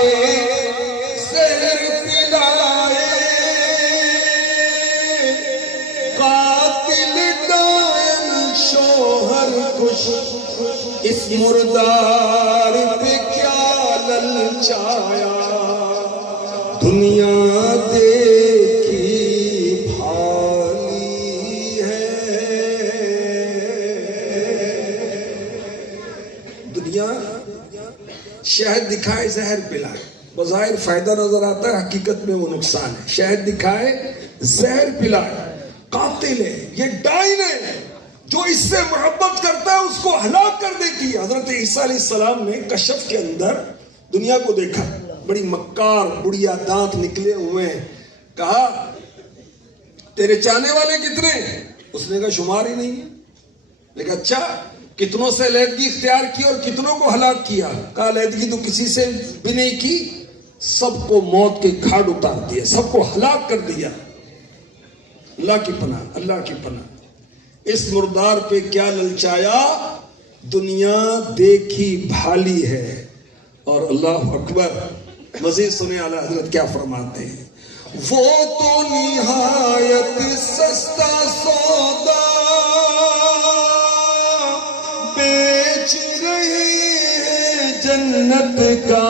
زہر پلائے، قاتل دائم شوہر کش، اس مردار پہ کیا للچایا، دنیا دیکھی بھالی ہے. دنیا شہد دکھائے زہر پلائے، بظاہر فائدہ نظر آتا ہے، حقیقت میں وہ نقصان ہے. شہد دکھائے زہر پلائے، قاتل ہے، یہ ڈائن ہے، جو اس سے محبت کرتا ہے اس کو ہلاک کر دیتی ہے. حضرت عیسیٰ علیہ السلام نے کشف کے اندر دنیا کو دیکھا، بڑی مکار بڑھیا دانت نکلے ہوئے ہیں. کہا تیرے چاہنے والے کتنے ہیں؟ اس نے کہا شمار ہی نہیں ہے. لیکن اچھا کتنوں سے علیحدگی اختیار کی اور کتنوں کو ہلاک کیا؟ کہا علیحدگی تو کسی سے بھی نہیں کی، سب کو موت کے گھاٹ اتار دیا، سب کو ہلاک کر دیا. اللہ کی پناہ، اللہ کی پناہ. اس مردار پہ کیا للچایا، دنیا دیکھی بھالی ہے. اور اللہ اکبر. مزید سنیں اعلیٰ حضرت کیا فرماتے ہیں. وہ تو نہایت سستا سودا بیچ رہی ہے جنت کا،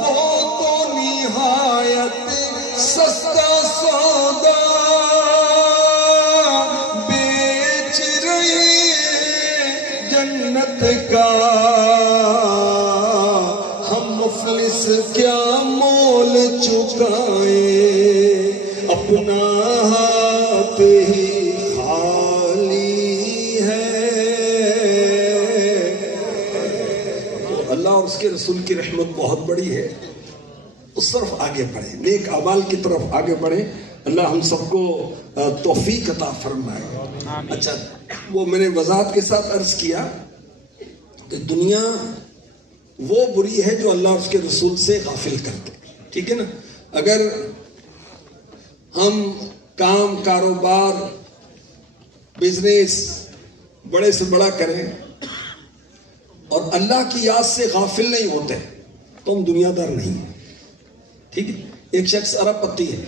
وہ تو نہایت سستا سودا بیچ رہی ہے جنت کا، ہم مفلس کیا مول چکائیں، اپنا ہاتھ ہی خالی ہے. اللہ اور اس کے رسول کی رحمت بہت بڑی ہے، اس طرف آگے بڑھیں، نیک اعمال کی طرف آگے بڑھیں. اللہ ہم سب کو توفیق عطا فرمائے. اچھا وہ میں نے وضاحت کے ساتھ عرض کیا کہ دنیا وہ بری ہے جو اللہ اور اس کے رسول سے غافل کرتے. ٹھیک ہے نا؟ اگر ہم کام کاروبار بزنس بڑے سے بڑا کریں اللہ کی یاد سے غافل نہیں ہوتے تو ہم دنیا دار نہیں ہیں. ٹھیک ہے. ایک شخص ارب پتی ہے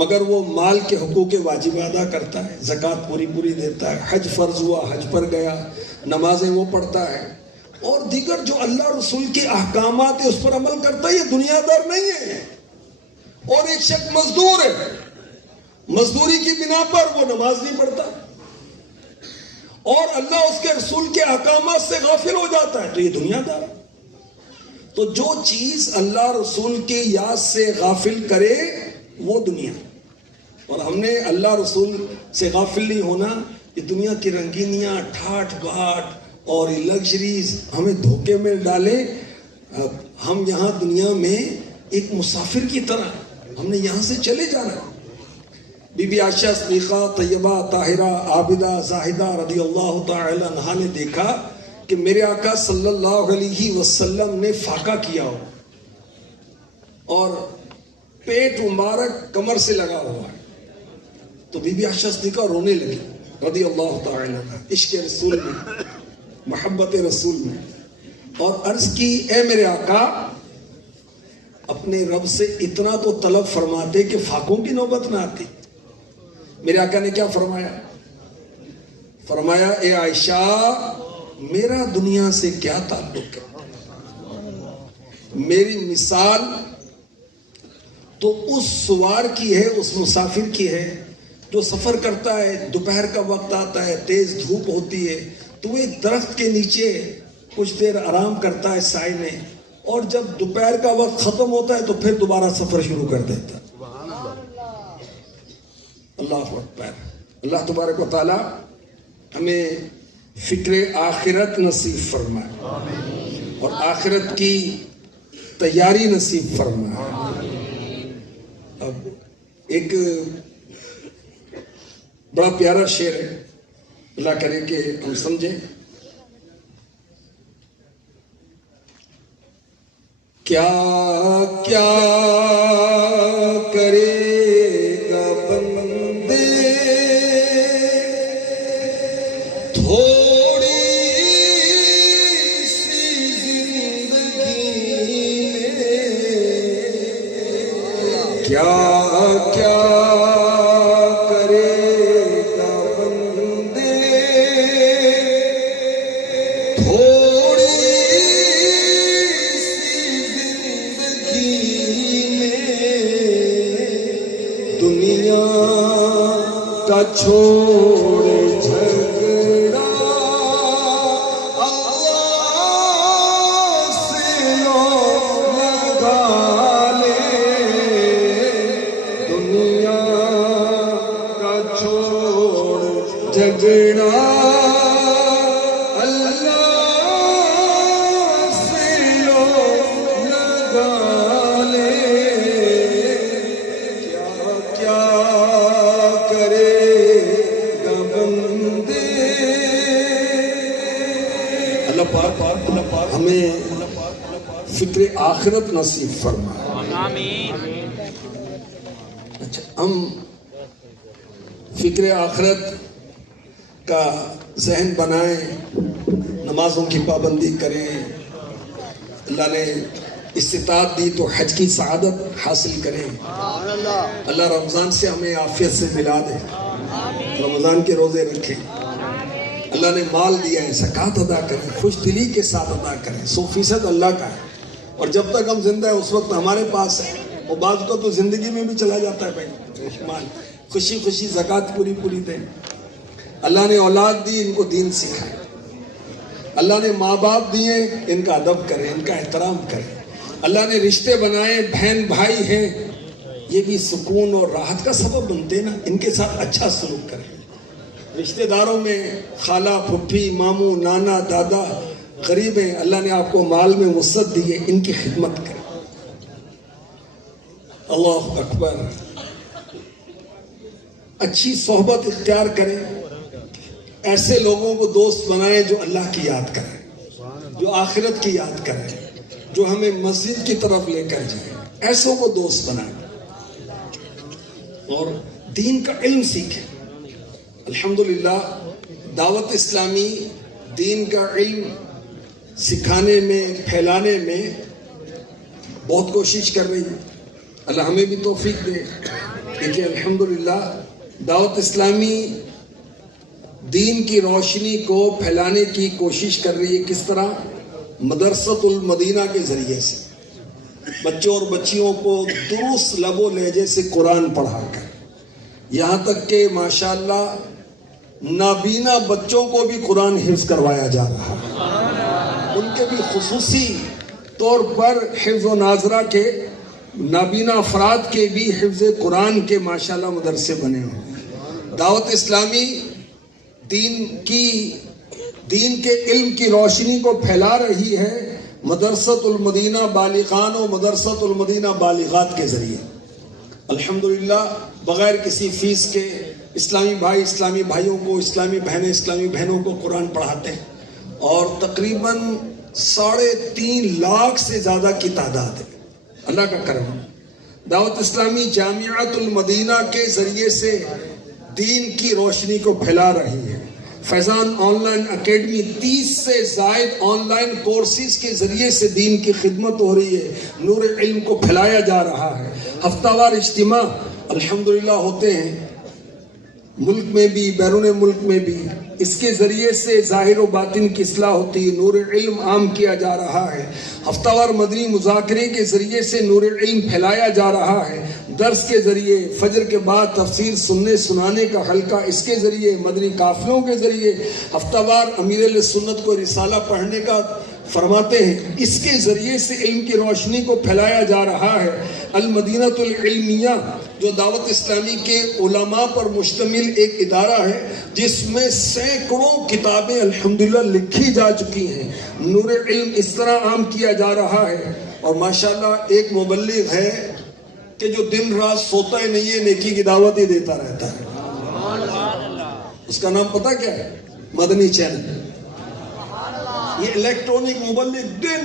مگر وہ مال کے حقوق واجب ادا کرتا ہے, زکوٰۃ پوری دیتا ہے, حج فرض ہوا حج پر گیا, نمازیں وہ پڑھتا ہے, اور دیگر جو اللہ رسول کے احکامات اس پر عمل کرتا ہے, یہ دنیا دار نہیں ہے. اور ایک شخص مزدور ہے, مزدوری کی بنا پر وہ نماز نہیں پڑھتا اور اللہ اس کے رسول کے احکامات سے غافل ہو جاتا ہے, تو یہ دنیا دار ہے. تو جو چیز اللہ رسول کی یاد سے غافل کرے وہ دنیا, اور ہم نے اللہ رسول سے غافل نہیں ہونا. یہ دنیا کی رنگینیاں, ٹھاٹ باٹ اور لگژریز ہمیں دھوکے میں ڈالے. ہم یہاں دنیا میں ایک مسافر کی طرح ہم نے یہاں سے چلے جانا. بی بی عائشہ صدیقہ طیبہ طاہرہ عابدہ زاہدہ رضی اللہ تعالی عنہا نے دیکھا کہ میرے آقا صلی اللہ علیہ وسلم نے فاقہ کیا ہو اور پیٹ مبارک کمر سے لگا ہوا ہے. تو بی بی عائشہ صدیقہ رونے لگی رضی اللہ تعالی عنہ, عشق رسول میں, محبت رسول میں, اور عرض کی اے میرے آقا اپنے رب سے اتنا تو طلب فرماتے کہ فاقوں کی نوبت نہ آتی. میرے آقا نے کیا فرمایا؟ فرمایا اے عائشہ میرا دنیا سے کیا تعلق ہے, میری مثال تو اس سوار کی ہے, اس مسافر کی ہے جو سفر کرتا ہے, دوپہر کا وقت آتا ہے, تیز دھوپ ہوتی ہے, تو وہ ایک درخت کے نیچے کچھ دیر آرام کرتا ہے سائے میں, اور جب دوپہر کا وقت ختم ہوتا ہے تو پھر دوبارہ سفر شروع کر دیتا ہے. اللہ اکبر. اللہ تبارک و تعالی ہمیں فکر آخرت نصیب فرمائے اور آخرت کی تیاری نصیب فرمائے. اب ایک بڑا پیارا شعر ہے, اللہ کرے کہ ہم سمجھیں. کیا کیا کرے گا بندے تھوڑی سی زندگی میں, کیا کیا کرے گا بندے تھوڑی دنیا کا چھوڑ جھگڑا اللہ سے لگا لے. دنیا کا چھوڑ جھگڑا اللہ سے لگا لے. ہمیں فکر آخرت نصیب فرمائے. آمین. اچھا, ہم فکر آخرت کا ذہن بنائیں, نمازوں کی پابندی کریں. اللہ نے استطاعت دی تو حج کی سعادت حاصل کریں. اللہ رمضان سے ہمیں عافیت سے ملا دے, رمضان کے روزے رکھیں. اللہ نے مال دیا ہے, زکوٰۃ ادا کریں, خوش دلی کے ساتھ ادا کریں. 100% اللہ کا ہے, اور جب تک ہم زندہ ہیں اس وقت ہمارے پاس ہے. اور بعض کو تو زندگی میں بھی چلا جاتا ہے بھائی مال, خوشی خوشی زکوٰۃ پوری دیں. اللہ نے اولاد دی, ان کو دین سکھائے. اللہ نے ماں باپ دیے, ان کا ادب کریں, ان کا احترام کریں. اللہ نے رشتے بنائے, بہن بھائی ہیں, یہ بھی سکون اور راحت کا سبب بنتے نا, ان کے ساتھ اچھا سلوک کریں. رشتہ داروں میں خالہ, پھپھی, ماموں, نانا, دادا غریب ہیں, اللہ نے آپ کو مال میں وسعت دی ہے, ان کی خدمت کریں. اللہ اکبر. اچھی صحبت اختیار کریں, ایسے لوگوں کو دوست بنائیں جو اللہ کی یاد کریں, جو آخرت کی یاد کریں, جو ہمیں مسجد کی طرف لے کر جائیں. ایسوں کو دوست بنائیں اور دین کا علم سیکھیں. الحمدللہ دعوت اسلامی دین کا علم سکھانے میں، پھیلانے میں بہت کوشش کر رہی ہے. اللہ ہمیں بھی توفیق دے. دیکھیے الحمدللہ دعوت اسلامی دین کی روشنی کو پھیلانے کی کوشش کر رہی ہے. کس طرح؟ مدرسۃ المدینہ کے ذریعے سے بچوں اور بچیوں کو درست لب و لہجے سے قرآن پڑھا کر، یہاں تک کہ ماشاءاللہ نابینا بچوں کو بھی قرآن حفظ کروایا جا رہا ہے. ان کے بھی خصوصی طور پر حفظ و ناظرہ کے، نابینا افراد کے بھی حفظ قرآن کے ماشاءاللہ مدرسے بنے ہوئے. دعوت اسلامی دین کے علم کی روشنی کو پھیلا رہی ہے مدرسۃ المدینہ بالغان و مدرسۃ المدینہ بالغات کے ذریعے. الحمدللہ بغیر کسی فیس کے اسلامی بھائی اسلامی بھائیوں کو، اسلامی بہنیں اسلامی بہنوں کو قرآن پڑھاتے ہیں، اور تقریباً 3.5 لاکھ سے زیادہ کی تعداد ہے. اللہ کا کرم. دعوت اسلامی جامعۃ المدینہ کے ذریعے سے دین کی روشنی کو پھیلا رہی ہے. فیضان آن لائن اکیڈمی 30 سے زائد آن لائن کورسز کے ذریعے سے دین کی خدمت ہو رہی ہے. نور علم کو پھیلایا جا رہا ہے. ہفتہ وار اجتماع الحمدللہ ہوتے ہیں، ملک میں بھی بیرون ملک میں بھی. اس کے ذریعے سے ظاہر و باطن کی اصلاح ہوتی ہے، نور علم عام کیا جا رہا ہے. ہفتہ وار مدنی مذاکرے کے ذریعے سے نور علم پھیلایا جا رہا ہے. درس کے ذریعے، فجر کے بعد تفسیر سننے سنانے کا حلقہ، اس کے ذریعے، مدنی قافلوں کے ذریعے، ہفتہ وار امیر اہل سنت کو رسالہ پڑھنے کا فرماتے ہیں. اس کے ذریعے سے علم کی روشنی کو پھیلایا جا رہا ہے. المدینۃ العلمیہ جو دعوت اسلامی کے علماء پر مشتمل ایک ادارہ ہے، جس میں سینکڑوں کتابیں الحمدللہ لکھی جا چکی ہیں. نور علم اس طرح عام کیا جا رہا ہے. اور ماشاءاللہ ایک مبلغ ہے کہ جو دن رات سوتا ہی نہیں ہے، نیکی کی دعوت ہی دیتا رہتا ہے. اس کا نام پتہ کیا ہے؟ مدنی چینل. یہ الیکٹرونک مبلغ دن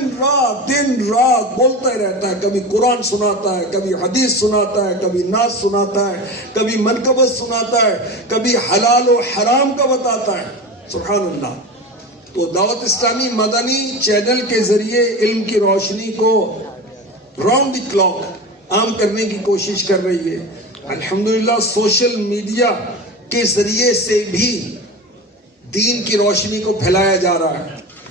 رات بولتا ہی رہتا ہے. کبھی قرآن سناتا ہے، کبھی حدیث سناتا ہے، کبھی نعت سناتا ہے، کبھی منقبت سناتا ہے، کبھی حلال و حرام کا بتاتا ہے. سبحان اللہ. تو دعوت اسلامی مدنی چینل کے ذریعے علم کی روشنی کو راؤنڈ دی کلاک عام کرنے کی کوشش کر رہی ہے. الحمدللہ سوشل میڈیا کے ذریعے سے بھی دین کی روشنی کو پھیلایا جا رہا ہے.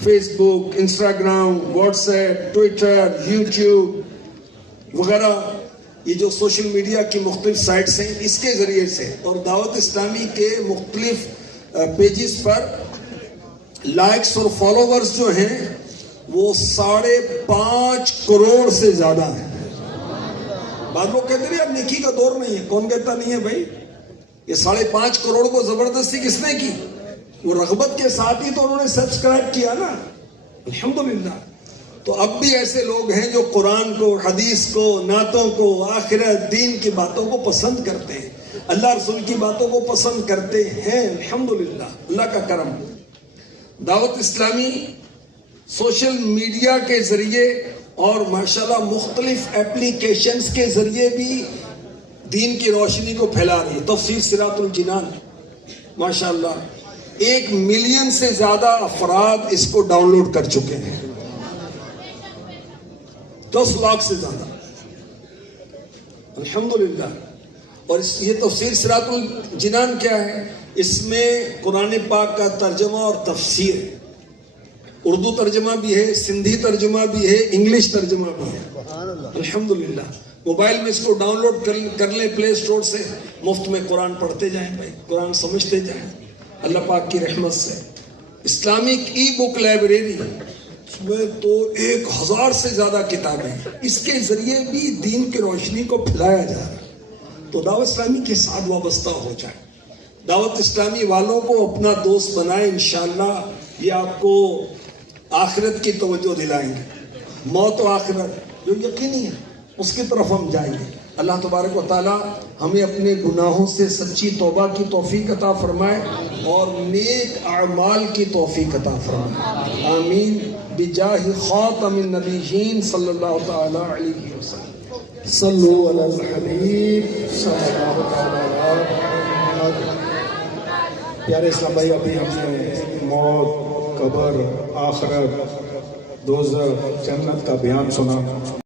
Facebook, Instagram, WhatsApp, Twitter, YouTube وغیرہ، یہ جو سوشل میڈیا کی مختلف سائٹس ہیں، اس کے ذریعے سے، اور دعوت اسلامی کے مختلف پیجز پر لائکس اور فالوورز جو ہیں وہ 5.5 کروڑ سے زیادہ ہیں. بعض لوگ کہتے ہیں یار نیکی کا دور نہیں ہے. کون کہتا نہیں ہے بھائی؟ یہ 5.5 کروڑ کو زبردستی کس نے کی؟ وہ رغبت کے ساتھ ہی تو انہوں نے سبسکرائب کیا نا. الحمدللہ. تو اب بھی ایسے لوگ ہیں جو قرآن کو، حدیث کو، نعتوں کو، آخرت، دین کی باتوں کو پسند کرتے ہیں، اللہ رسول کی باتوں کو پسند کرتے ہیں. الحمدللہ. اللہ کا کرم. دعوت اسلامی سوشل میڈیا کے ذریعے اور ماشاءاللہ مختلف اپلیکیشنز کے ذریعے بھی دین کی روشنی کو پھیلا رہی ہے. تفسیر صراط الجنان ماشاءاللہ 1 ملین سے زیادہ افراد اس کو ڈاؤن لوڈ کر چکے ہیں. 10 لاکھ سے زیادہ. الحمدللہ. اور یہ تفسیر صراط الجنان کیا ہے؟ اس میں قرآن پاک کا ترجمہ اور تفسیر ہے. اردو ترجمہ بھی ہے، سندھی ترجمہ بھی ہے، انگلش ترجمہ بھی ہے. الحمدللہ. موبائل میں اس کو ڈاؤن لوڈ کر لیں پلے سٹور سے، مفت میں قرآن پڑھتے جائیں بھائی، قرآن سمجھتے جائیں اللہ پاک کی رحمت سے. اسلامک ای بک لائبریری، اس میں تو 1000 سے زیادہ کتابیں ہیں. اس کے ذریعے بھی دین کی روشنی کو پھیلایا جا رہا ہے. تو دعوت اسلامی کے ساتھ وابستہ ہو جائے، دعوت اسلامی والوں کو اپنا دوست بنائے. انشاءاللہ یہ آپ کو آخرت کی توجہ دلائیں گے. موت و آخرت جو یقینی ہے اس کی طرف ہم جائیں گے. اللہ تبارک و تعالی ہمیں اپنے گناہوں سے سچی توبہ کی توفیق عطا فرمائے اور نیک اعمال کی توفیق عطا فرمائے. آمین. بجاہ خاتم النبیین صلی اللہ تعالی علیہ وسلم. صلو علی الحبیب صلی اللہ تعالی علیہ. پیارے اسلام بھائی، ابھی ہم نے موت، قبر، آخرت دوزخ جنت کا بیان سنا.